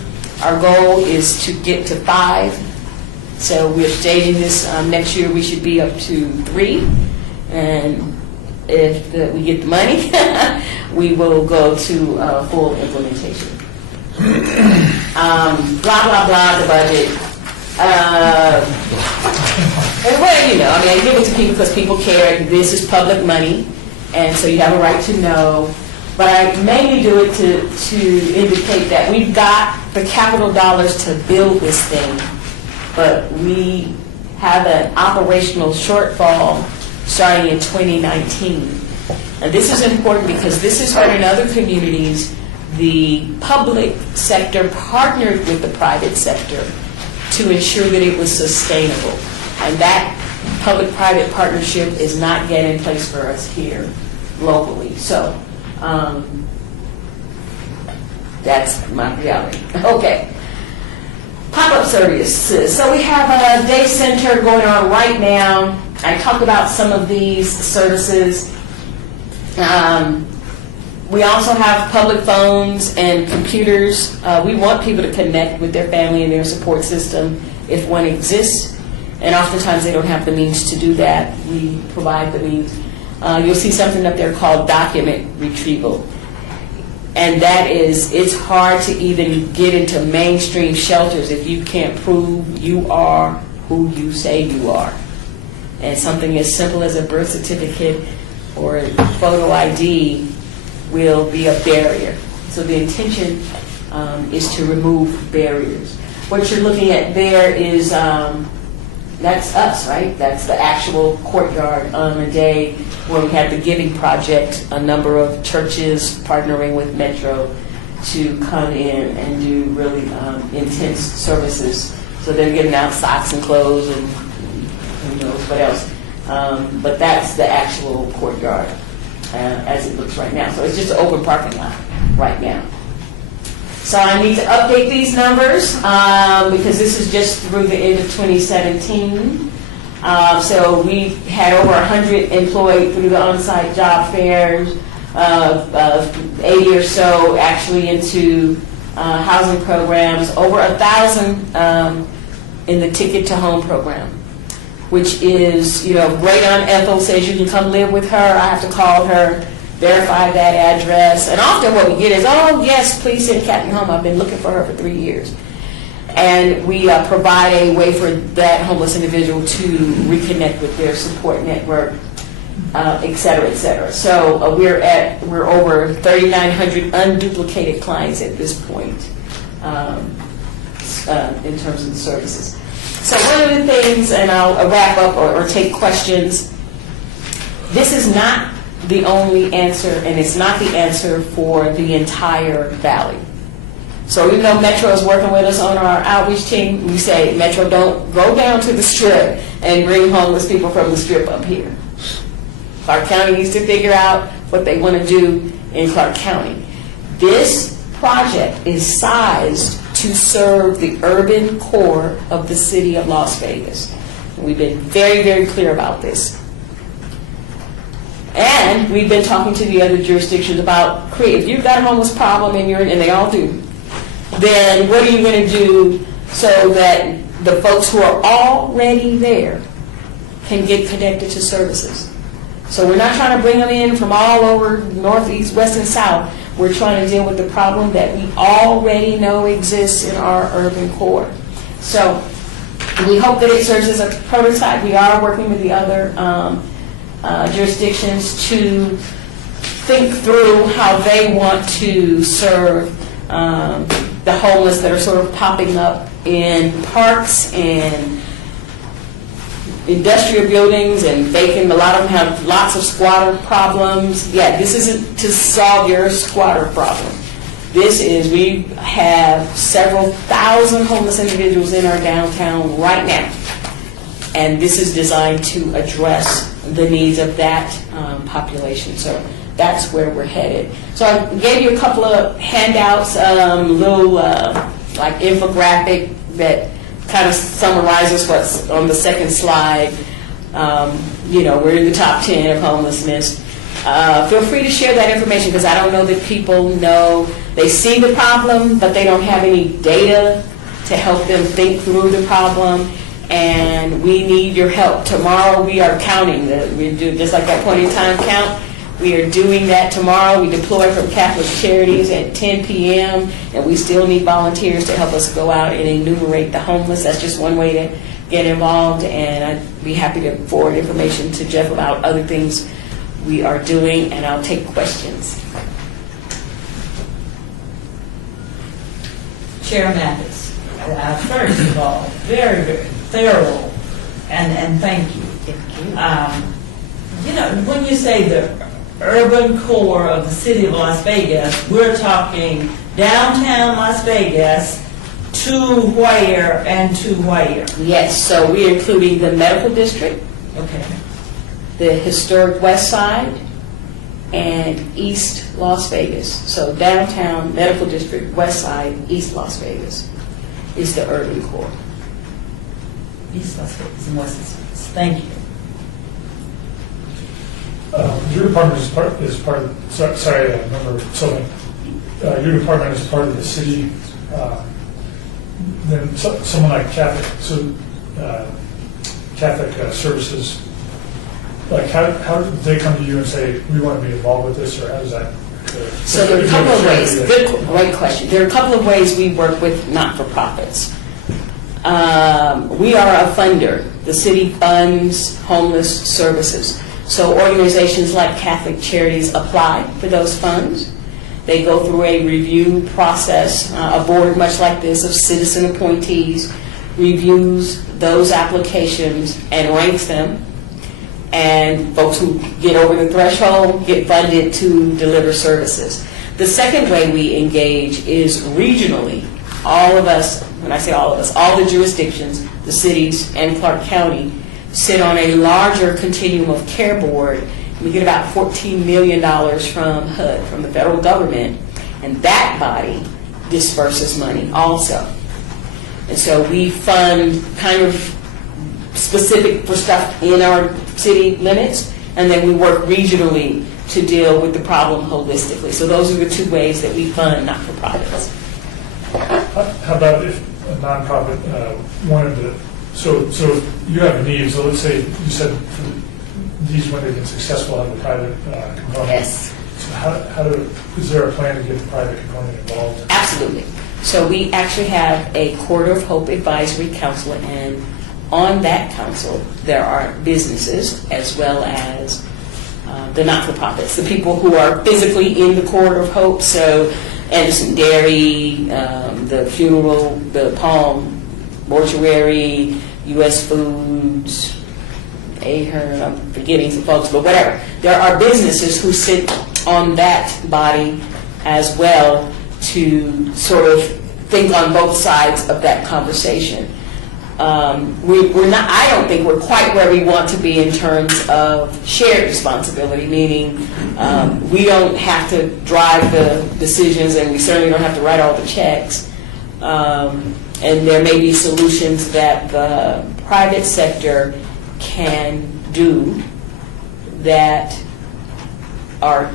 Our goal is to get to 5. So we're staging this. Next year, we should be up to 3. And if we get the money, we will go to full implementation. Blah, blah, blah, the budget. And well, I give it to people because people care. This is public money, and so you have a right to know. But I mainly do it to indicate that we've got the capital dollars to build this thing, but we have an operational shortfall starting in 2019. And this is important because this is where in other communities the public sector partnered with the private sector to ensure that it was sustainable. And that public-private partnership is not yet in place for us here locally. So that's my reality. Okay. Pop-up services. So we have a day center going on right now. I talked about some of these services. We also have public phones and computers. We want people to connect with their family and their support system if one exists. And oftentimes they don't have the means to do that. We provide the means. You'll see something up there called document retrieval. And that is, it's hard to even get into mainstream shelters if you can't prove you are who you say you are. And something as simple as a birth certificate or a photo ID will be a barrier. So the intention is to remove barriers. What you're looking at there is, that's us, right? That's the actual courtyard on a day where we had the Giving Project, a number of churches partnering with Metro to come in and do really intense services. So they're giving out socks and clothes and who knows what else. But that's the actual courtyard as it looks right now. So it's just an open parking lot right now. So I need to update these numbers because this is just through the end of 2017. So we had over 100 employed through the on-site job fairs, 80 or so actually into housing programs, over 1,000 in the Ticket to Home program, which is, great Aunt Ethel says you can come live with her. I have to call her, verify that address. And often what we get is, oh, yes, please send Kathy home. I've been looking for her for 3 years. And we provide a way for that homeless individual to reconnect with their support network, et cetera, et cetera. So we're over 3,900 unduplicated clients at this point in terms of the services. So one of the things, and I'll wrap up or take questions, this is not the only answer, and it's not the answer for the entire valley. So even though Metro is working with us on our outreach team, we say, Metro, don't go down to the Strip and bring homeless people from the Strip up here. Clark County needs to figure out what they want to do in Clark County. This project is sized to serve the urban core of the city of Las Vegas. We've been very, very clear about this. And we've been talking to the other jurisdictions about, if you've got a homeless problem and they all do, then what are you going to do so that the folks who are already there can get connected to services? So we're not trying to bring them in from all over northeast, west, and south. We're trying to deal with the problem that we already know exists in our urban core. So we hope that it serves as a prototype. We are working with the other jurisdictions to think through how they want to serve the homeless that are sort of popping up in parks and industrial buildings and vacant. A lot of them have lots of squatter problems. Yeah, this isn't to solve your squatter problem. This is, we have several thousand homeless individuals in our downtown right now. And this is designed to address the needs of that population. So that's where we're headed. So I gave you a couple of handouts, little like infographic that kind of summarizes what's on the second slide. We're in the top 10 of homelessness. Feel free to share that information because I don't know that people know. They see the problem, but they don't have any data to help them think through the problem. And we need your help. Tomorrow we are counting. We do just like that point in time count. We are doing that tomorrow. We deploy from Catholic Charities at 10 p.m. and we still need volunteers to help us go out and enumerate the homeless. That's just one way to get involved, and I'd be happy to forward information to Jeff about other things we are doing, and I'll take questions. Chair Mathis, first of all, very, very thorough, and thank you. When you say the urban core of the city of Las Vegas, we're talking downtown Las Vegas to where and to where? Yes, so we're including the medical district, Okay. the historic west side, and East Las Vegas. So downtown, medical district, west side, East Las Vegas is the urban core. East Las Vegas and West Las Vegas. Thank you. Your department is part of, sorry, Member Sullivan, your department is part of the city, then someone like Catholic, Catholic Services, like how did they come to you and say, we want to be involved with this, or how does that occur? So there are a couple of ways. Great question. There are a couple of ways we work with not-for-profits. We are a funder. The city funds homeless services. So organizations like Catholic Charities apply for those funds. They go through a review process, a board much like this of citizen appointees, reviews those applications and ranks them. And folks who get over the threshold get funded to deliver services. The second way we engage is regionally. All of us, when I say all of us, all the jurisdictions, the cities and Clark County, sit on a larger continuum of care board. We get about $14 million from HUD, from the federal government, and that body disperses money also. And so we fund kind of specific for stuff in our city limits, and then we work regionally to deal with the problem holistically. So those are the two ways that we fund not-for-profits. How about if a nonprofit wanted to, so you have a need, so let's say you said for these, when they've been successful, have a private component. Yes. So is there a plan to get the private component involved? Absolutely. So we actually have a Quarter of Hope Advisory Council, and on that council there are businesses as well as the not-for-profits, the people who are physically in the Quarter of Hope. So Anderson Dairy, the funeral, the Palm Mortuary, U.S. Foods, Ahern, I'm forgetting some folks, but whatever. There are businesses who sit on that body as well to sort of think on both sides of that conversation. We're not. I don't think we're quite where we want to be in terms of shared responsibility, meaning we don't have to drive the decisions, and we certainly don't have to write all the checks. And there may be solutions that the private sector can do that are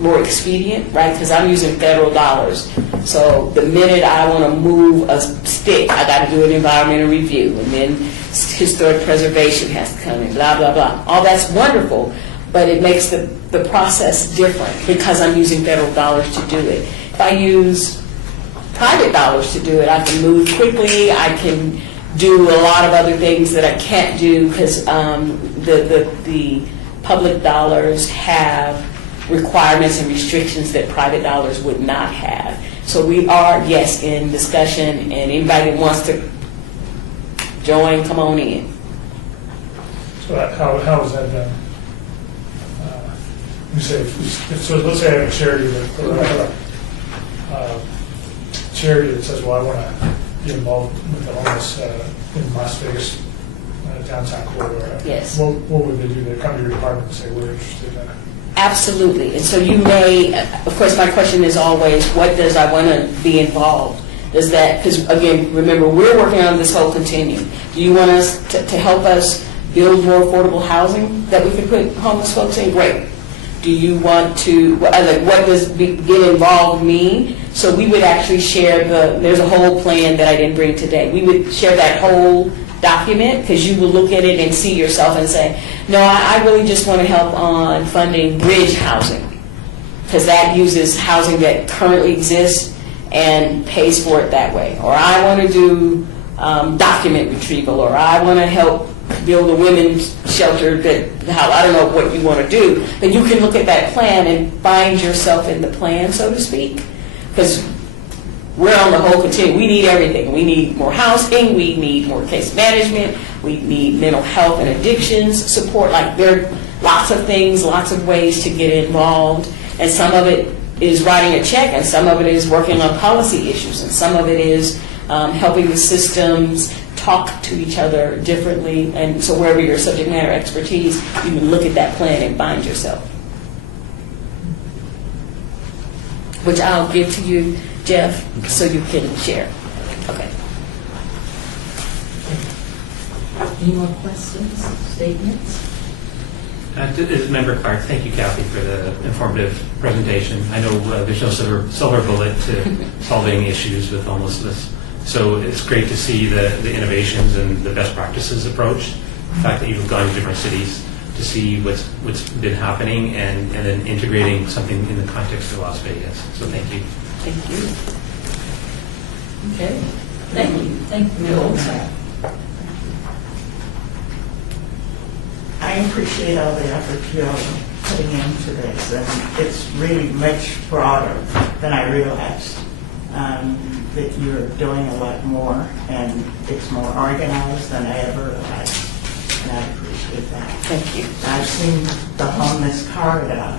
more expedient, right? Because I'm using federal dollars. So the minute I want to move a stick, I got to do an environmental review, and then historic preservation has to come in, blah, blah, blah. All that's wonderful, but it makes the process different because I'm using federal dollars to do it. If I use private dollars to do it, I can move quickly, I can do a lot of other things that I can't do because the public dollars have requirements and restrictions that private dollars would not have. So we are, yes, in discussion, and anybody that wants to join, come on in. So how is that done? You say, so let's say I have a charity charity that says, well, I want to be involved with the homeless in Las Vegas a downtown corridor. Yes. What would they do? They come to your department and say, we're interested in that. Absolutely. And so you may, of course, my question is always, what does I want to be involved? Does that, because again, remember, we're working on this whole continuum. Do you want us to help us build more affordable housing that we can put homeless folks in? Great. Do you want to, what does get involved mean? So we would actually share there's a whole plan that I didn't bring today. We would share that whole document because you will look at it and see yourself and say, no, I really just want to help on funding bridge housing because that uses housing that currently exists and pays for it that way. Or I want to do document retrieval, or I want to help build a women's shelter I don't know what you want to do. But you can look at that plan and find yourself in the plan, so to speak, because we're on the whole continuum. We need everything. We need more housing. We need more case management. We need mental health and addictions support. Like there are lots of things, lots of ways to get involved. And some of it is writing a check, and some of it is working on policy issues, and some of it is helping the systems talk to each other differently. And so wherever your subject matter expertise, you can look at that plan and find yourself. Which I'll give to you, Jeff, so you can share. Okay. Any more questions, statements? Member Clark, thank you, Kathy, for the informative presentation. I know there's no silver bullet to solving issues with homelessness. So it's great to see the innovations and the best practices approach. The fact that you've gone to different cities to see what's been happening and then integrating something in the context of Las Vegas. So thank you. Thank you. Okay, thank you. Thank you, Bill. I appreciate all the effort you're putting into this, and it's really much broader than I realized. That you're doing a lot more, and it's more organized than I ever realized, and I appreciate that. Thank you. I've seen the homeless corridor,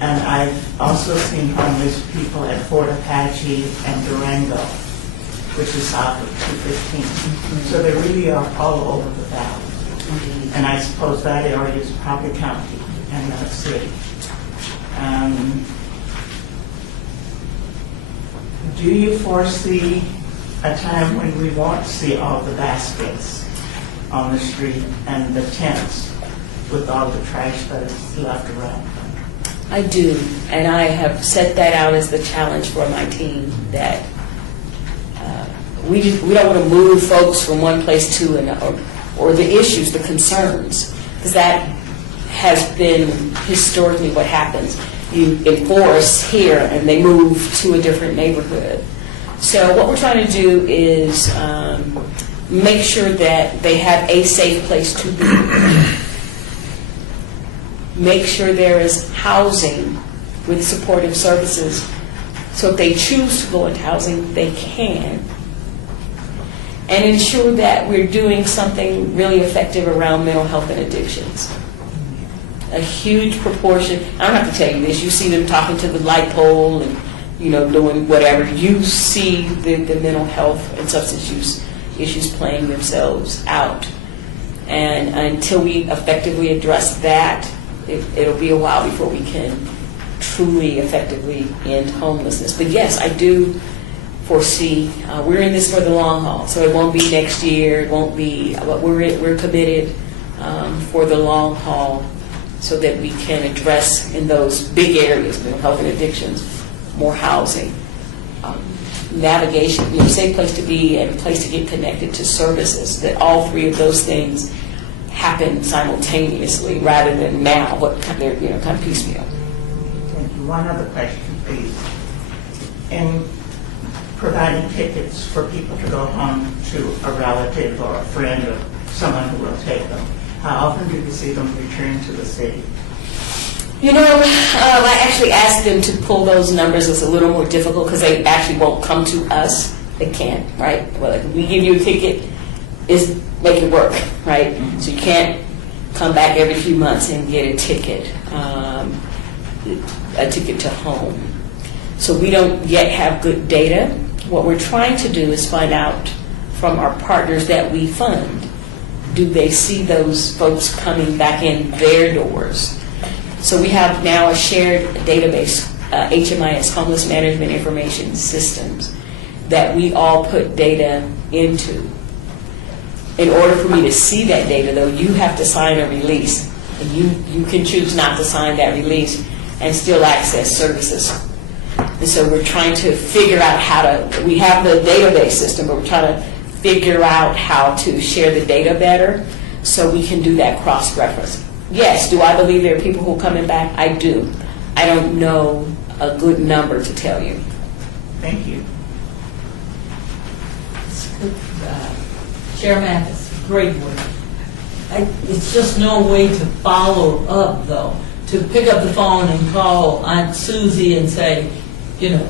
and I've also seen homeless people at Fort Apache and Durango, which is south of 215. So they really are all over the valley. And I suppose that area is probably county and not city. Do you foresee a time when we won't see all the baskets on the street and the tents with all the trash that is left around? I do, and I have set that out as the challenge for my team, that we don't want to move folks from one place to another, or the issues, the concerns, because that has been historically what happens. You enforce here and they move to a different neighborhood. So what we're trying to do is make sure that they have a safe place to be. Make sure there is housing with supportive services. So if they choose to go into housing, they can. And ensure that we're doing something really effective around mental health and addictions. A huge proportion, I don't have to tell you this, you see them talking to the light pole and, doing whatever. You see the mental health and substance use issues playing themselves out. And until we effectively address that, it'll be a while before we can truly effectively end homelessness. But yes, I do foresee, we're in this for the long haul, so it won't be next year, it won't be, but we're committed for the long haul so that we can address in those big areas, mental health and addictions, more housing, navigation, safe place to be and a place to get connected to services, that all three of those things happen simultaneously rather than now, what they're kind of piecemeal. Thank you. One other question, please. In providing tickets for people to go home to a relative or a friend or someone who will take them, how often do you see them return to the city? I actually asked them to pull those numbers. It's a little more difficult because they actually won't come to us. They can't, right? Well, like, we give you a ticket, is make it work, right? So you can't come back every few months and get a ticket to home. So we don't yet have good data. What we're trying to do is find out from our partners that we fund, do they see those folks coming back in their doors? So we have now a shared database, HMIS, Homeless Management Information Systems, that we all put data into. In order for me to see that data, though, you have to sign a release. And you can choose not to sign that release and still access services. And so we're trying to figure out how to, we have the database system, but we're trying to figure out how to share the data better so we can do that cross-reference. Yes, do I believe there are people who are coming back? I do. I don't know a good number to tell you. Thank you. Chair Mathis, great work. It's just no way to follow up, though, to pick up the phone and call Aunt Susie and say, you know,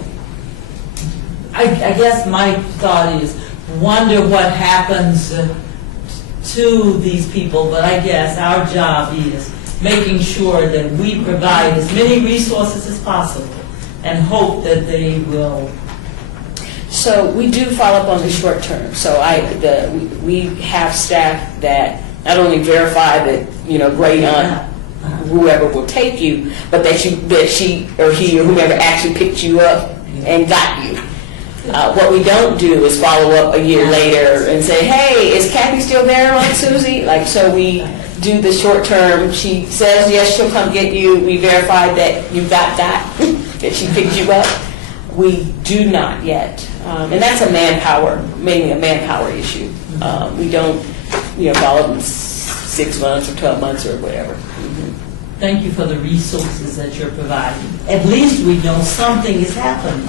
I guess my thought is, wonder what happens to these people, but I guess our job is making sure that we provide as many resources as possible and hope that they will. So we do follow up on the short term. So we have staff that not only verify that, you know, great aunt whoever will take you, but that she or he or whoever actually picked you up and got you. What we don't do is follow up a year later and say, hey, is Kathy still there, Aunt Susie? Like, so we do the short term. She says, yes, she'll come get you. We verified that you got that, that she picked you up. We do not yet. And that's a manpower, mainly a manpower issue. We don't, you know, follow them 6 months or 12 months or whatever. Thank you for the resources that you're providing. At least we know something is happening.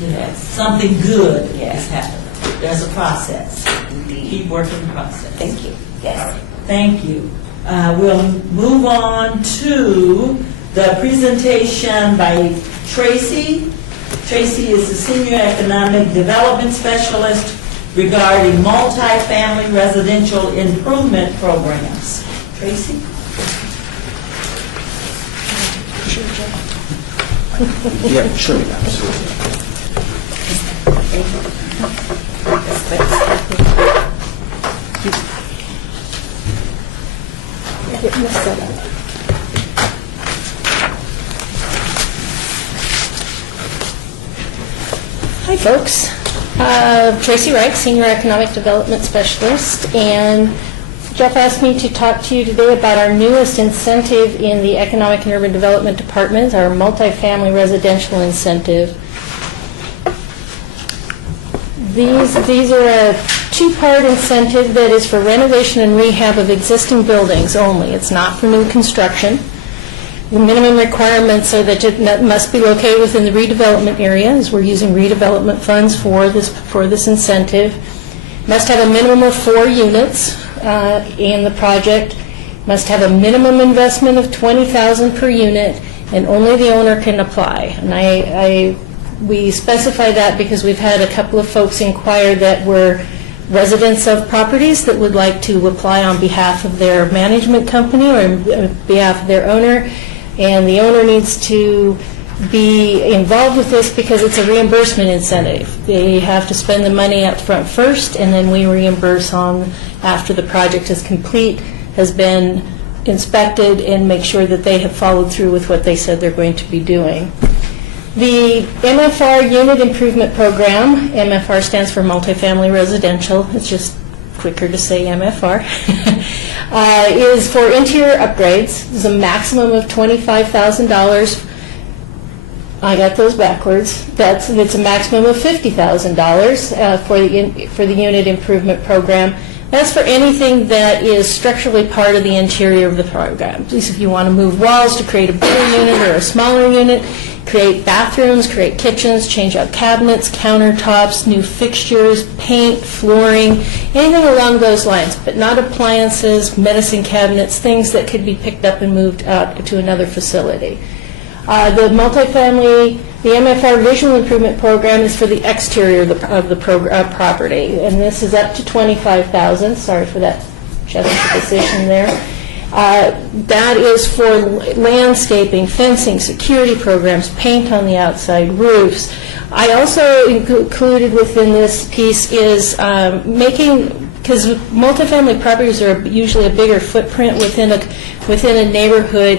Yes, something good is happening. There's a process. Indeed. Keep working the process. Thank you. Yes. Thank you. We'll move on to the presentation by Tracy. Tracy is the Senior Economic Development Specialist regarding multifamily residential improvement programs. Tracy? Yeah, sure, absolutely. Getting this set up. Hi, folks. Tracy Wright, Senior Economic Development Specialist, and Jeff asked me to talk to you today about our newest incentive in the Economic and Urban Development Department, our multifamily residential incentive. These are a two-part incentive that is for renovation and rehab of existing buildings only. It's not for new construction. The minimum requirements are that it must be located within the redevelopment area, as we're using redevelopment funds for this incentive. Must have a minimum of 4 units in the project. Must have a minimum investment of $20,000 per unit, and only the owner can apply. And we specify that because we've had a couple of folks inquire that were residents of properties that would like to apply on behalf of their management company or on behalf of their owner, and the owner needs to be involved with this because it's a reimbursement incentive. They have to spend the money up front first, and then we reimburse on after the project is complete, has been inspected, and make sure that they have followed through with what they said they're going to be doing. The MFR Unit Improvement Program, MFR stands for Multifamily Residential, it's just quicker to say MFR, is for interior upgrades. There's a maximum of $25,000. I got those backwards. It's a maximum of $50,000 for the Unit Improvement Program. That's for anything that is structurally part of the interior of the program. At least if you want to move walls to create a bigger unit or a smaller unit, create bathrooms, create kitchens, change out cabinets, countertops, new fixtures, paint, flooring, anything along those lines, but not appliances, medicine cabinets, things that could be picked up and moved out to another facility. The multifamily, the MFR Visual Improvement Program is for the exterior of the property, and this is up to $25,000. Sorry for that juxtaposition there. That is for landscaping, fencing, security programs, paint on the outside, roofs. I also included within this piece is because multifamily properties are usually a bigger footprint within a neighborhood.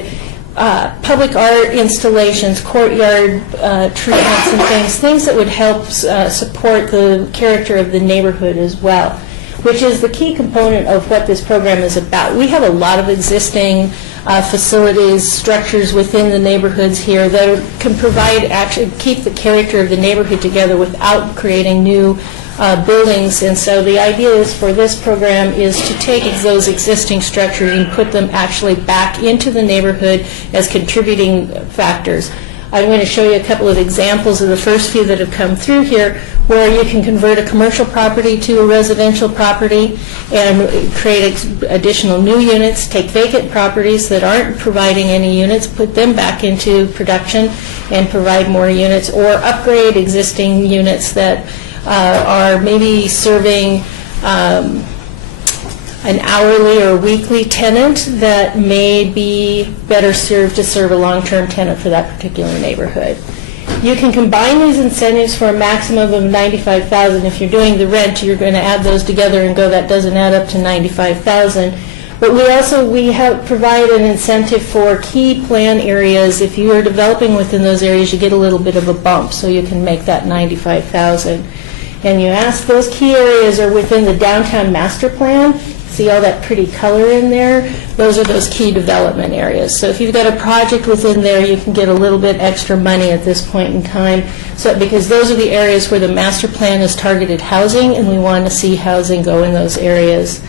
Public art installations, courtyard treatments and things that would help support the character of the neighborhood as well, which is the key component of what this program is about. We have a lot of existing facilities, structures within the neighborhoods here that can actually keep the character of the neighborhood together without creating new buildings. And so the idea is for this program is to take those existing structures and put them actually back into the neighborhood as contributing factors. I'm going to show you a couple of examples of the first few that have come through here, where you can convert a commercial property to a residential property and create additional new units, take vacant properties that aren't providing any units, put them back into production and provide more units, or upgrade existing units that are maybe serving an hourly or weekly tenant that may be better served to serve a long-term tenant for that particular neighborhood. You can combine these incentives for a maximum of $95,000. If you're doing the rent, you're going to add those together and go, that doesn't add up to $95,000. But we provide an incentive for key plan areas. If you are developing within those areas, you get a little bit of a bump, so you can make that $95,000. And you ask, those key areas are within the downtown master plan. See all that pretty color in there? Those are those key development areas. So if you've got a project within there, you can get a little bit extra money at this point in time, because those are the areas where the master plan is targeted housing, and we want to see housing go in those areas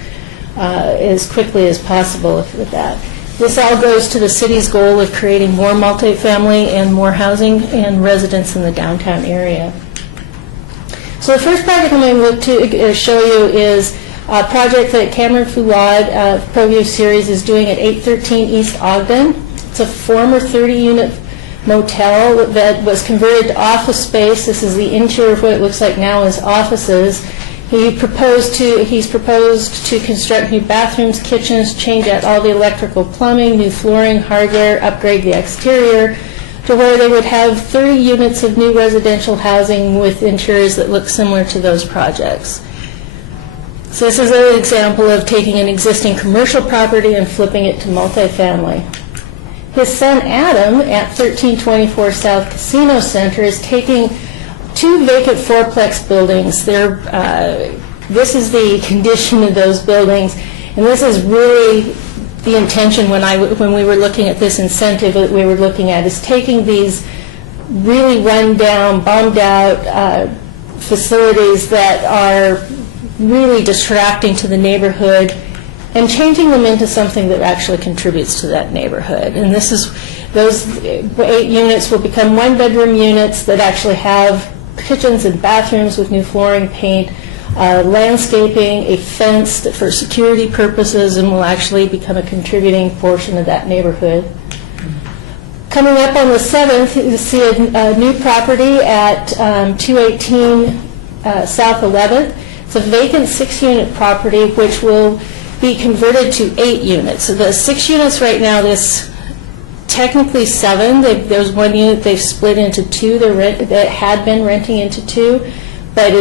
as quickly as possible with that. This all goes to the city's goal of creating more multifamily and more housing and residents in the downtown area. So the first project I'm going to look to show you is a project that Cameron Foulad, ProView Series, is doing at 813 East Ogden. It's a former 30-unit motel that was converted to office space. This is the interior of what it looks like now as offices. He's proposed to construct new bathrooms, kitchens, change out all the electrical plumbing, new flooring, hardware, upgrade the exterior, to where they would have 30 units of new residential housing with interiors that look similar to those projects. So this is an example of taking an existing commercial property and flipping it to multifamily. His son Adam at 1324 South Casino Center is taking two vacant fourplex buildings. This is the condition of those buildings, and this is really the intention when we were looking at this incentive that we were looking at, is taking these really run down, bombed out facilities that are really distracting to the neighborhood and changing them into something that actually contributes to that neighborhood. And those 8 units will become one-bedroom units that actually have kitchens and bathrooms with new flooring, paint, landscaping, a fence for security purposes, and will actually become a contributing portion of that neighborhood. Coming up on the 7th, you see a new property at 218 South 11th. It's a vacant 6-unit property which will be converted to 8 units. So the 6 units right now, there's technically 7. There's 1 unit they've split into 2 that had been renting into 2, but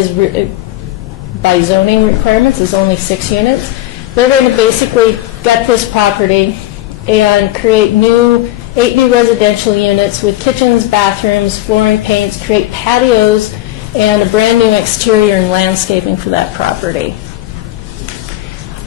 by zoning requirements is only 6 units. They're going to basically gut this property and create 8 new residential units with kitchens, bathrooms, flooring, paints, create patios, and a brand new exterior and landscaping for that property.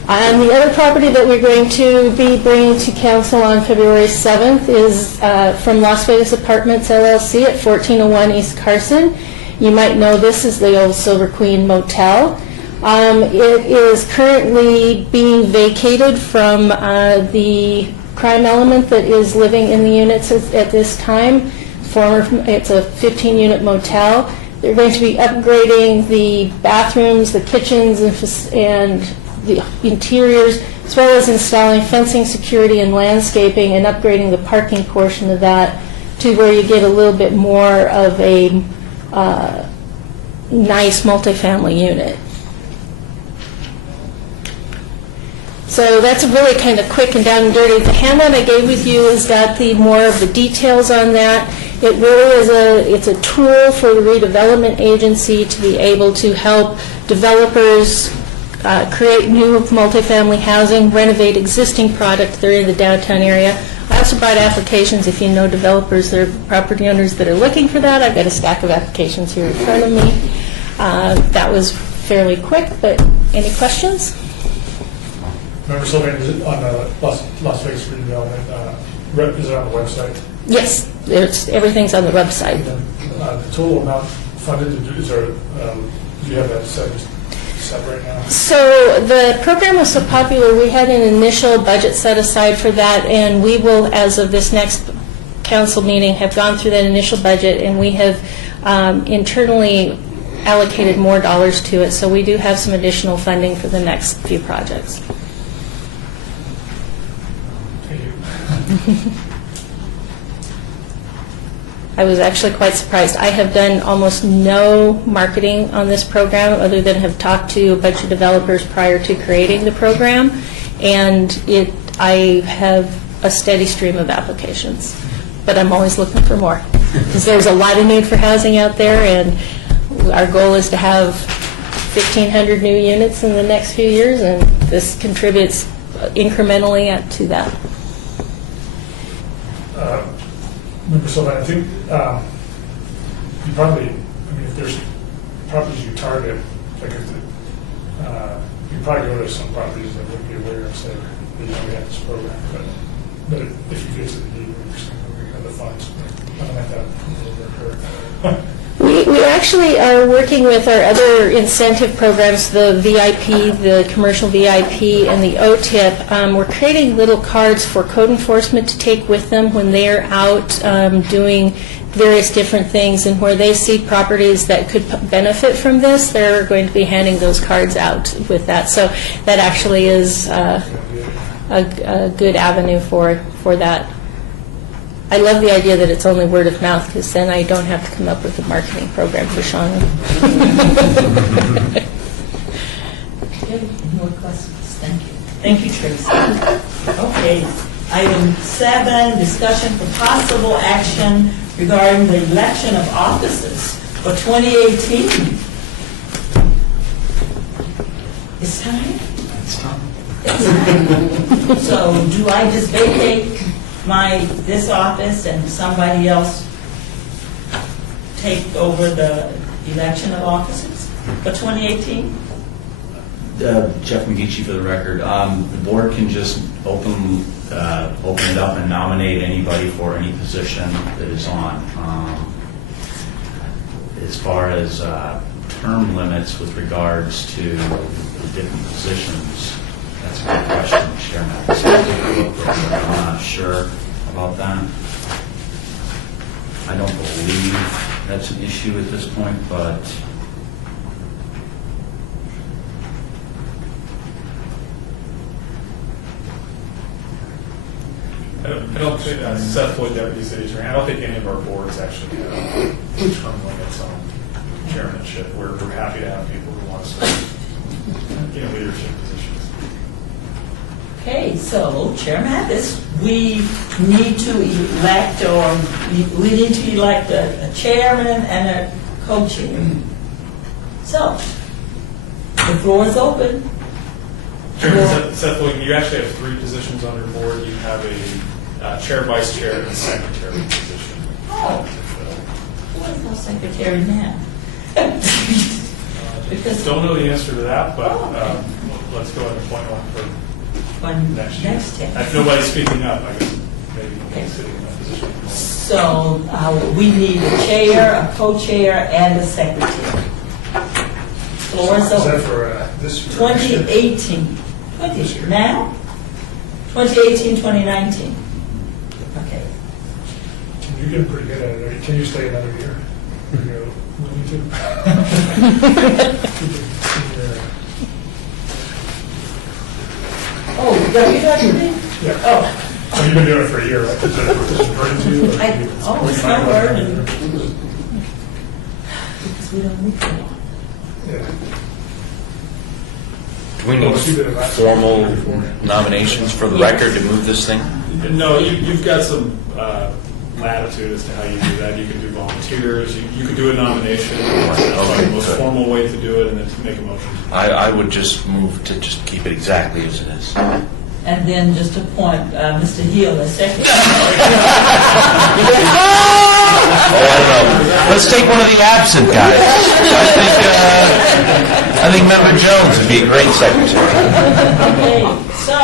And the other property that we're going to be bringing to council on February 7th is from Las Vegas Apartments LLC at 1401 East Carson. You might know this is the old Silver Queen Motel. It is currently being vacated from the crime element that is living in the units at this time. It's a 15-unit motel. They're going to be upgrading the bathrooms, the kitchens, and the interiors, as well as installing fencing, security, and landscaping, and upgrading the parking portion of that to where you get a little bit more of a nice multifamily unit. So that's a really kind of quick and down and dirty. The handout I gave with you has got more of the details on that. It really is a tool for the redevelopment agency to be able to help developers create new multifamily housing, renovate existing product that are in the downtown area. I also brought applications, if you know developers or property owners that are looking for that. I've got a stack of applications here in front of me. That was fairly quick, but any questions? Member Sylvan, is it on the Las Vegas redevelopment, is it on the website? Yes, everything's on the website. And then, the total amount funded, is there, do you have that set right now? So the program was so popular, we had an initial budget set aside for that, and we will, as of this next council meeting, have gone through that initial budget, and we have internally allocated more dollars to it, so we do have some additional funding for the next few projects. Thank you. I was actually quite surprised. I have done almost no marketing on this program other than have talked to a bunch of developers prior to creating the program, and I have a steady stream of applications. But I'm always looking for more because there's a lot of need for housing out there, and our goal is to have 1,500 new units in the next few years, and this contributes incrementally to that. Member Sylvan, I think you probably, I mean, if there's properties you target, like if you probably go to some properties that would be aware and say, we have this program, but if you get to the need, we're saying we have the funds, I don't like that a little bit hurt. We actually are working with our other incentive programs, the VIP, the commercial VIP, and the OTIP. We're creating little cards for code enforcement to take with them when they're out doing various different things, and where they see properties that could benefit from this, they're going to be handing those cards out with that. So that actually is a good avenue for that. I love the idea that it's only word of mouth, because then I don't have to come up with a marketing program for Sean. Okay, more questions? Thank you. Thank you, Tracy. Okay, item 7, discussion for possible action regarding the election of officers for 2018. It's time? It's time. It's time. So do I just vacate this office and somebody else take over the election of officers for 2018? Jeff McGeechee for the record. The board can just open it up and nominate anybody for any position that is on. As far as term limits with regards to the different positions, that's a good question, Chairman. I'm not sure about that. I don't believe that's an issue at this point, but I don't think, Seth Floyd, Deputy City Attorney, I don't think any of our boards actually have term limits on chairmanship. We're happy to have people who want to serve in leadership positions. Okay, so Chair Mathis, we need to elect a chairman and a co-chair. So, the floor is open. Chairman Seth Floyd, you actually have 3 positions on your board. You have a chair, vice chair, and secretary position. Oh, who is our secretary now? Because Don't know the answer to that, but let's go ahead and appoint one for next year. next year. If nobody's speaking up, I guess maybe nobody's sitting in that position at the moment. So we need a chair, a co-chair, and a secretary. Floor is Is that open. for this year? 2018. This year. Now? 2018, 2019. Okay. You're getting pretty good at it. Can you stay another year? Or you willing to? Oh, are you talking to me? Yeah. Oh. So you've been doing it for a year, right? Is it a burden to you? It's no burden. Because we don't need to. Yeah. Do we need formal nominations for the record to move this thing? No, you've got some latitude as to how you do that. You can do volunteers, you could do a nomination, that's probably the most formal way to do it, and then to make a motion. I would just move to just keep it exactly as it is. And then just appoint Mr. Hill as secretary. Oh, I don't know. Let's take one of the absent guys. I think Member Jones would be a great secretary. Okay, so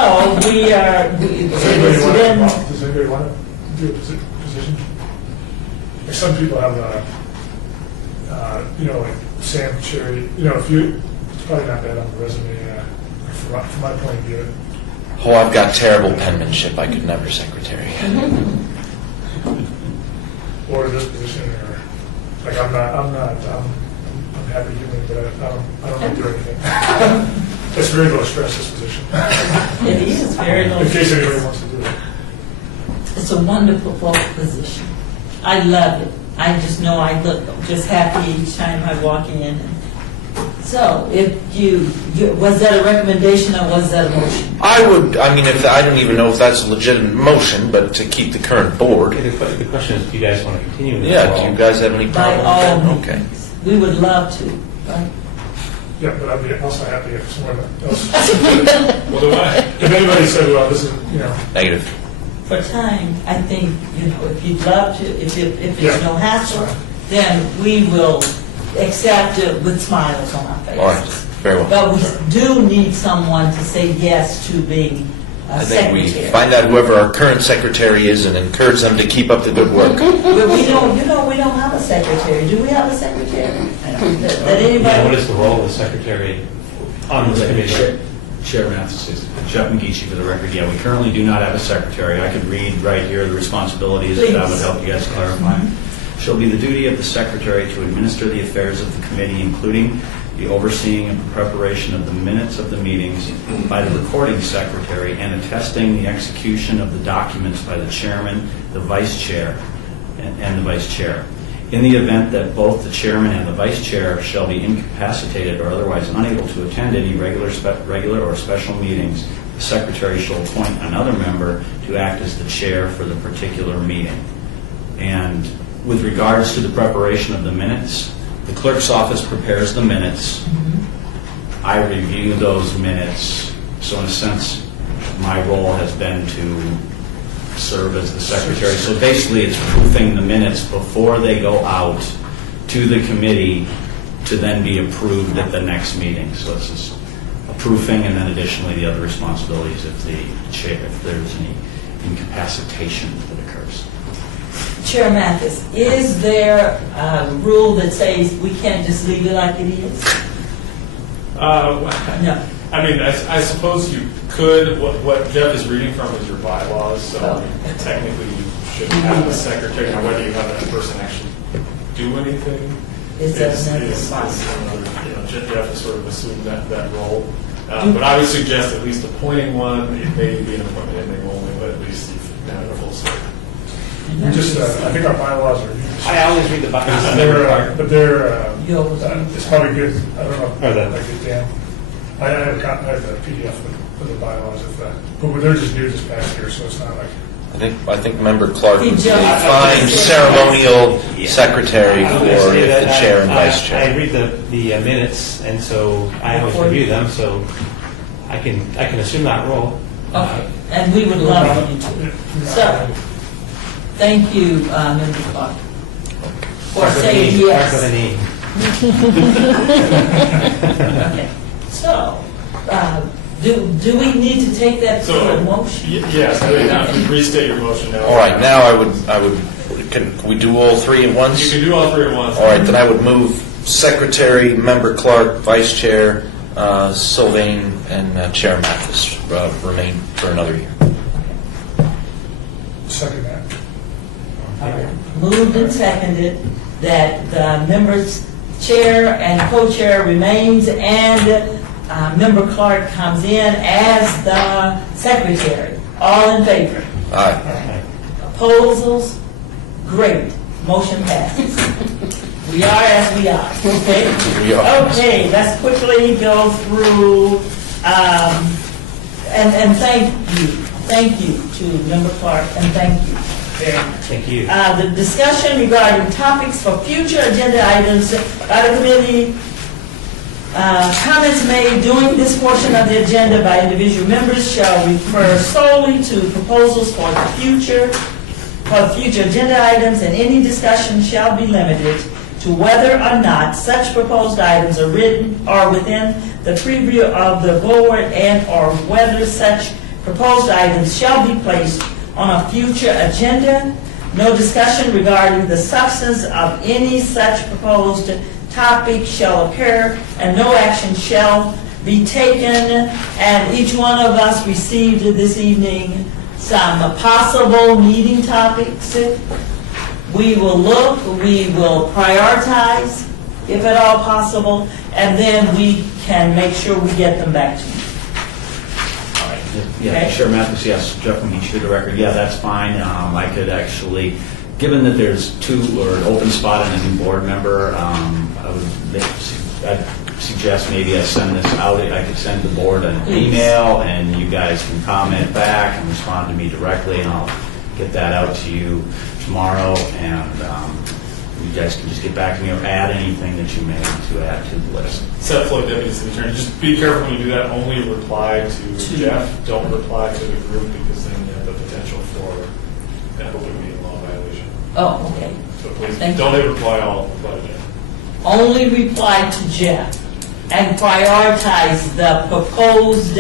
we are, Does anybody want then, to do a position? Like some people have, like Sam Cherry, if you, it's probably not bad on the resume, from my point of view. Oh, I've got terrible penmanship. I could never secretary. Or this position, or, like, I'm happy doing it, but I don't do anything. It's very low stress, this position. it is very low. In case anybody wants to do it. It's a wonderful position. I love it. I just know I look just happy each time I walk in. So, if you was that a recommendation or was that a motion? I don't even know if that's a legitimate motion, but to keep the current board. Okay, the question is, do you guys want to continue? with Yeah, this? do you guys have any By problem all with that? Okay. means. We would love to, right? Yeah, but I'd be also happy if someone else, Well, do I? if anybody said, well, this is, Negative. For time, I think, if you'd love to, if it's Yeah. no hassle, then we will accept it with smiles on our faces. All right. Very well. But we do need someone to say yes to being I think we secretary. find out whoever our current secretary is and encourage them to keep up the good work. But we don't have a secretary. Do we have a secretary? That Yeah, what anybody? is the role of the secretary on this committee? Chair Mathis, Jeff McGeechee for the record. Yeah, we currently do not have a secretary. I could read right here the responsibilities, if that would Please. help you guys clarify. Shall be the duty of the secretary to administer the affairs of the committee, including the overseeing of the preparation of the minutes of the meetings by the recording secretary and attesting the execution of the documents by the chairman, the vice chair, and the vice chair. In the event that both the chairman and the vice chair shall be incapacitated or otherwise unable to attend any regular or special meetings, the secretary shall appoint another member to act as the chair for the particular meeting. And with regards to the preparation of the minutes, the clerk's office prepares the minutes. I review those minutes. So in a sense, my role has been to serve as the secretary. So basically, it's proofing the minutes before they go out to the committee to then be approved at the next meeting. So it's just a proofing, and then additionally the other responsibilities if there's any incapacitation that occurs. Chair Mathis, is there a rule that says we can't just leave it like it is? No. I mean, I suppose you could. What Jeff is reading from is your bylaws, so technically you should have a secretary. Now, whether you have that person actually do anything Is that another Jeff has sort of assumed that role. But I would suggest at least appointing one. It may be an appointment in name only, but at least you've now got a full slate. I think our bylaws are. I always read the bylaws. It's probably good. I don't know. Or the- Like it, Dan. I have a PDF with the bylaws of that, but they're just new this past year, so it's not like. I think Member Clark would be a Jones. fine ceremonial secretary I for would say the that chair and vice I chair. read the minutes, and so I always review them, so I can assume that role. Okay, and we would love you to. So, thank you, Member Clark, for saying Clark with a yes. name. Okay, so, do we need to take that to a motion? Yes, now if you restate your motion now. All right, now I would. Can we do all three at once? You can do all three at once. All right, then I would move Secretary, Member Clark, Vice Chair Sylvain, and Chair Mathis remain for another year. Second that. All right. Moved and seconded that the members, chair and co-chair remains, and Member Clark comes in as the secretary. All in favor? Aye. Proposals? Great. Motion passes. We are as we are, okay? We are. Okay, let's quickly go through, and thank you to Member Clark, and thank you Thank you. The discussion regarding topics for future agenda items by the committee. Comments made during this portion of the agenda by individual members shall refer solely to proposals for future agenda items, and any discussion shall be limited to whether or not such proposed items are written or within the preview of the board, and or whether such proposed items shall be placed on a future agenda. No discussion regarding the substance of any such proposed topic shall occur, and no action shall be taken. And each one of us received this evening some possible meeting topics. We will look, we will prioritize, if at all possible, and then we can make sure we get them back to you. Yeah, Okay. Chair Mathis, yes, Jeff will meet you to the record. Yeah, that's fine. I could actually, given that there's an open spot and a new board member, I'd suggest maybe I send this out. I could send the board an email, and you guys can comment back and respond to me directly, and I'll get that out to you tomorrow, and you guys can just get back to me or add anything that you may want to add to the list. Seth Floyd, Deputy City Attorney. Just be careful when you do that. Only reply to Jeff. Don't reply to the group, because then you have the potential for an open meeting law violation. Oh, okay. So please Thank don't even reply all. Reply to Jeff. Only reply to Jeff and prioritize the proposed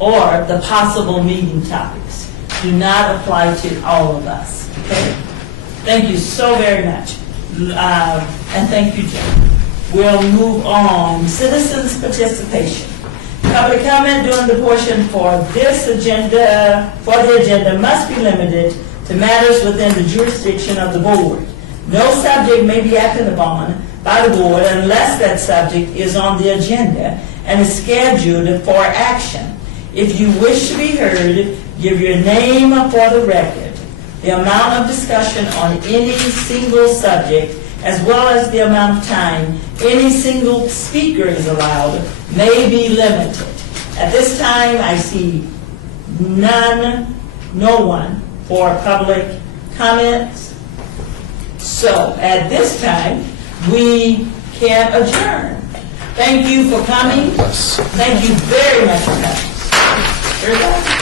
or the possible meeting topics. Do not apply to all of us, okay? Thank you so very much. And thank you, Jeff. We'll move on. Citizens' participation. Public comment during the portion for the agenda must be limited to matters within the jurisdiction of the board. No subject may be acted upon by the board unless that subject is on the agenda and is scheduled for action. If you wish to be heard, give your name for the record. The amount of discussion on any single subject, as well as the amount of time any single speaker is allowed, may be limited. At this time, I see no one for public comments. So at this time, we can adjourn. Thank you for coming. Thank you very much for coming.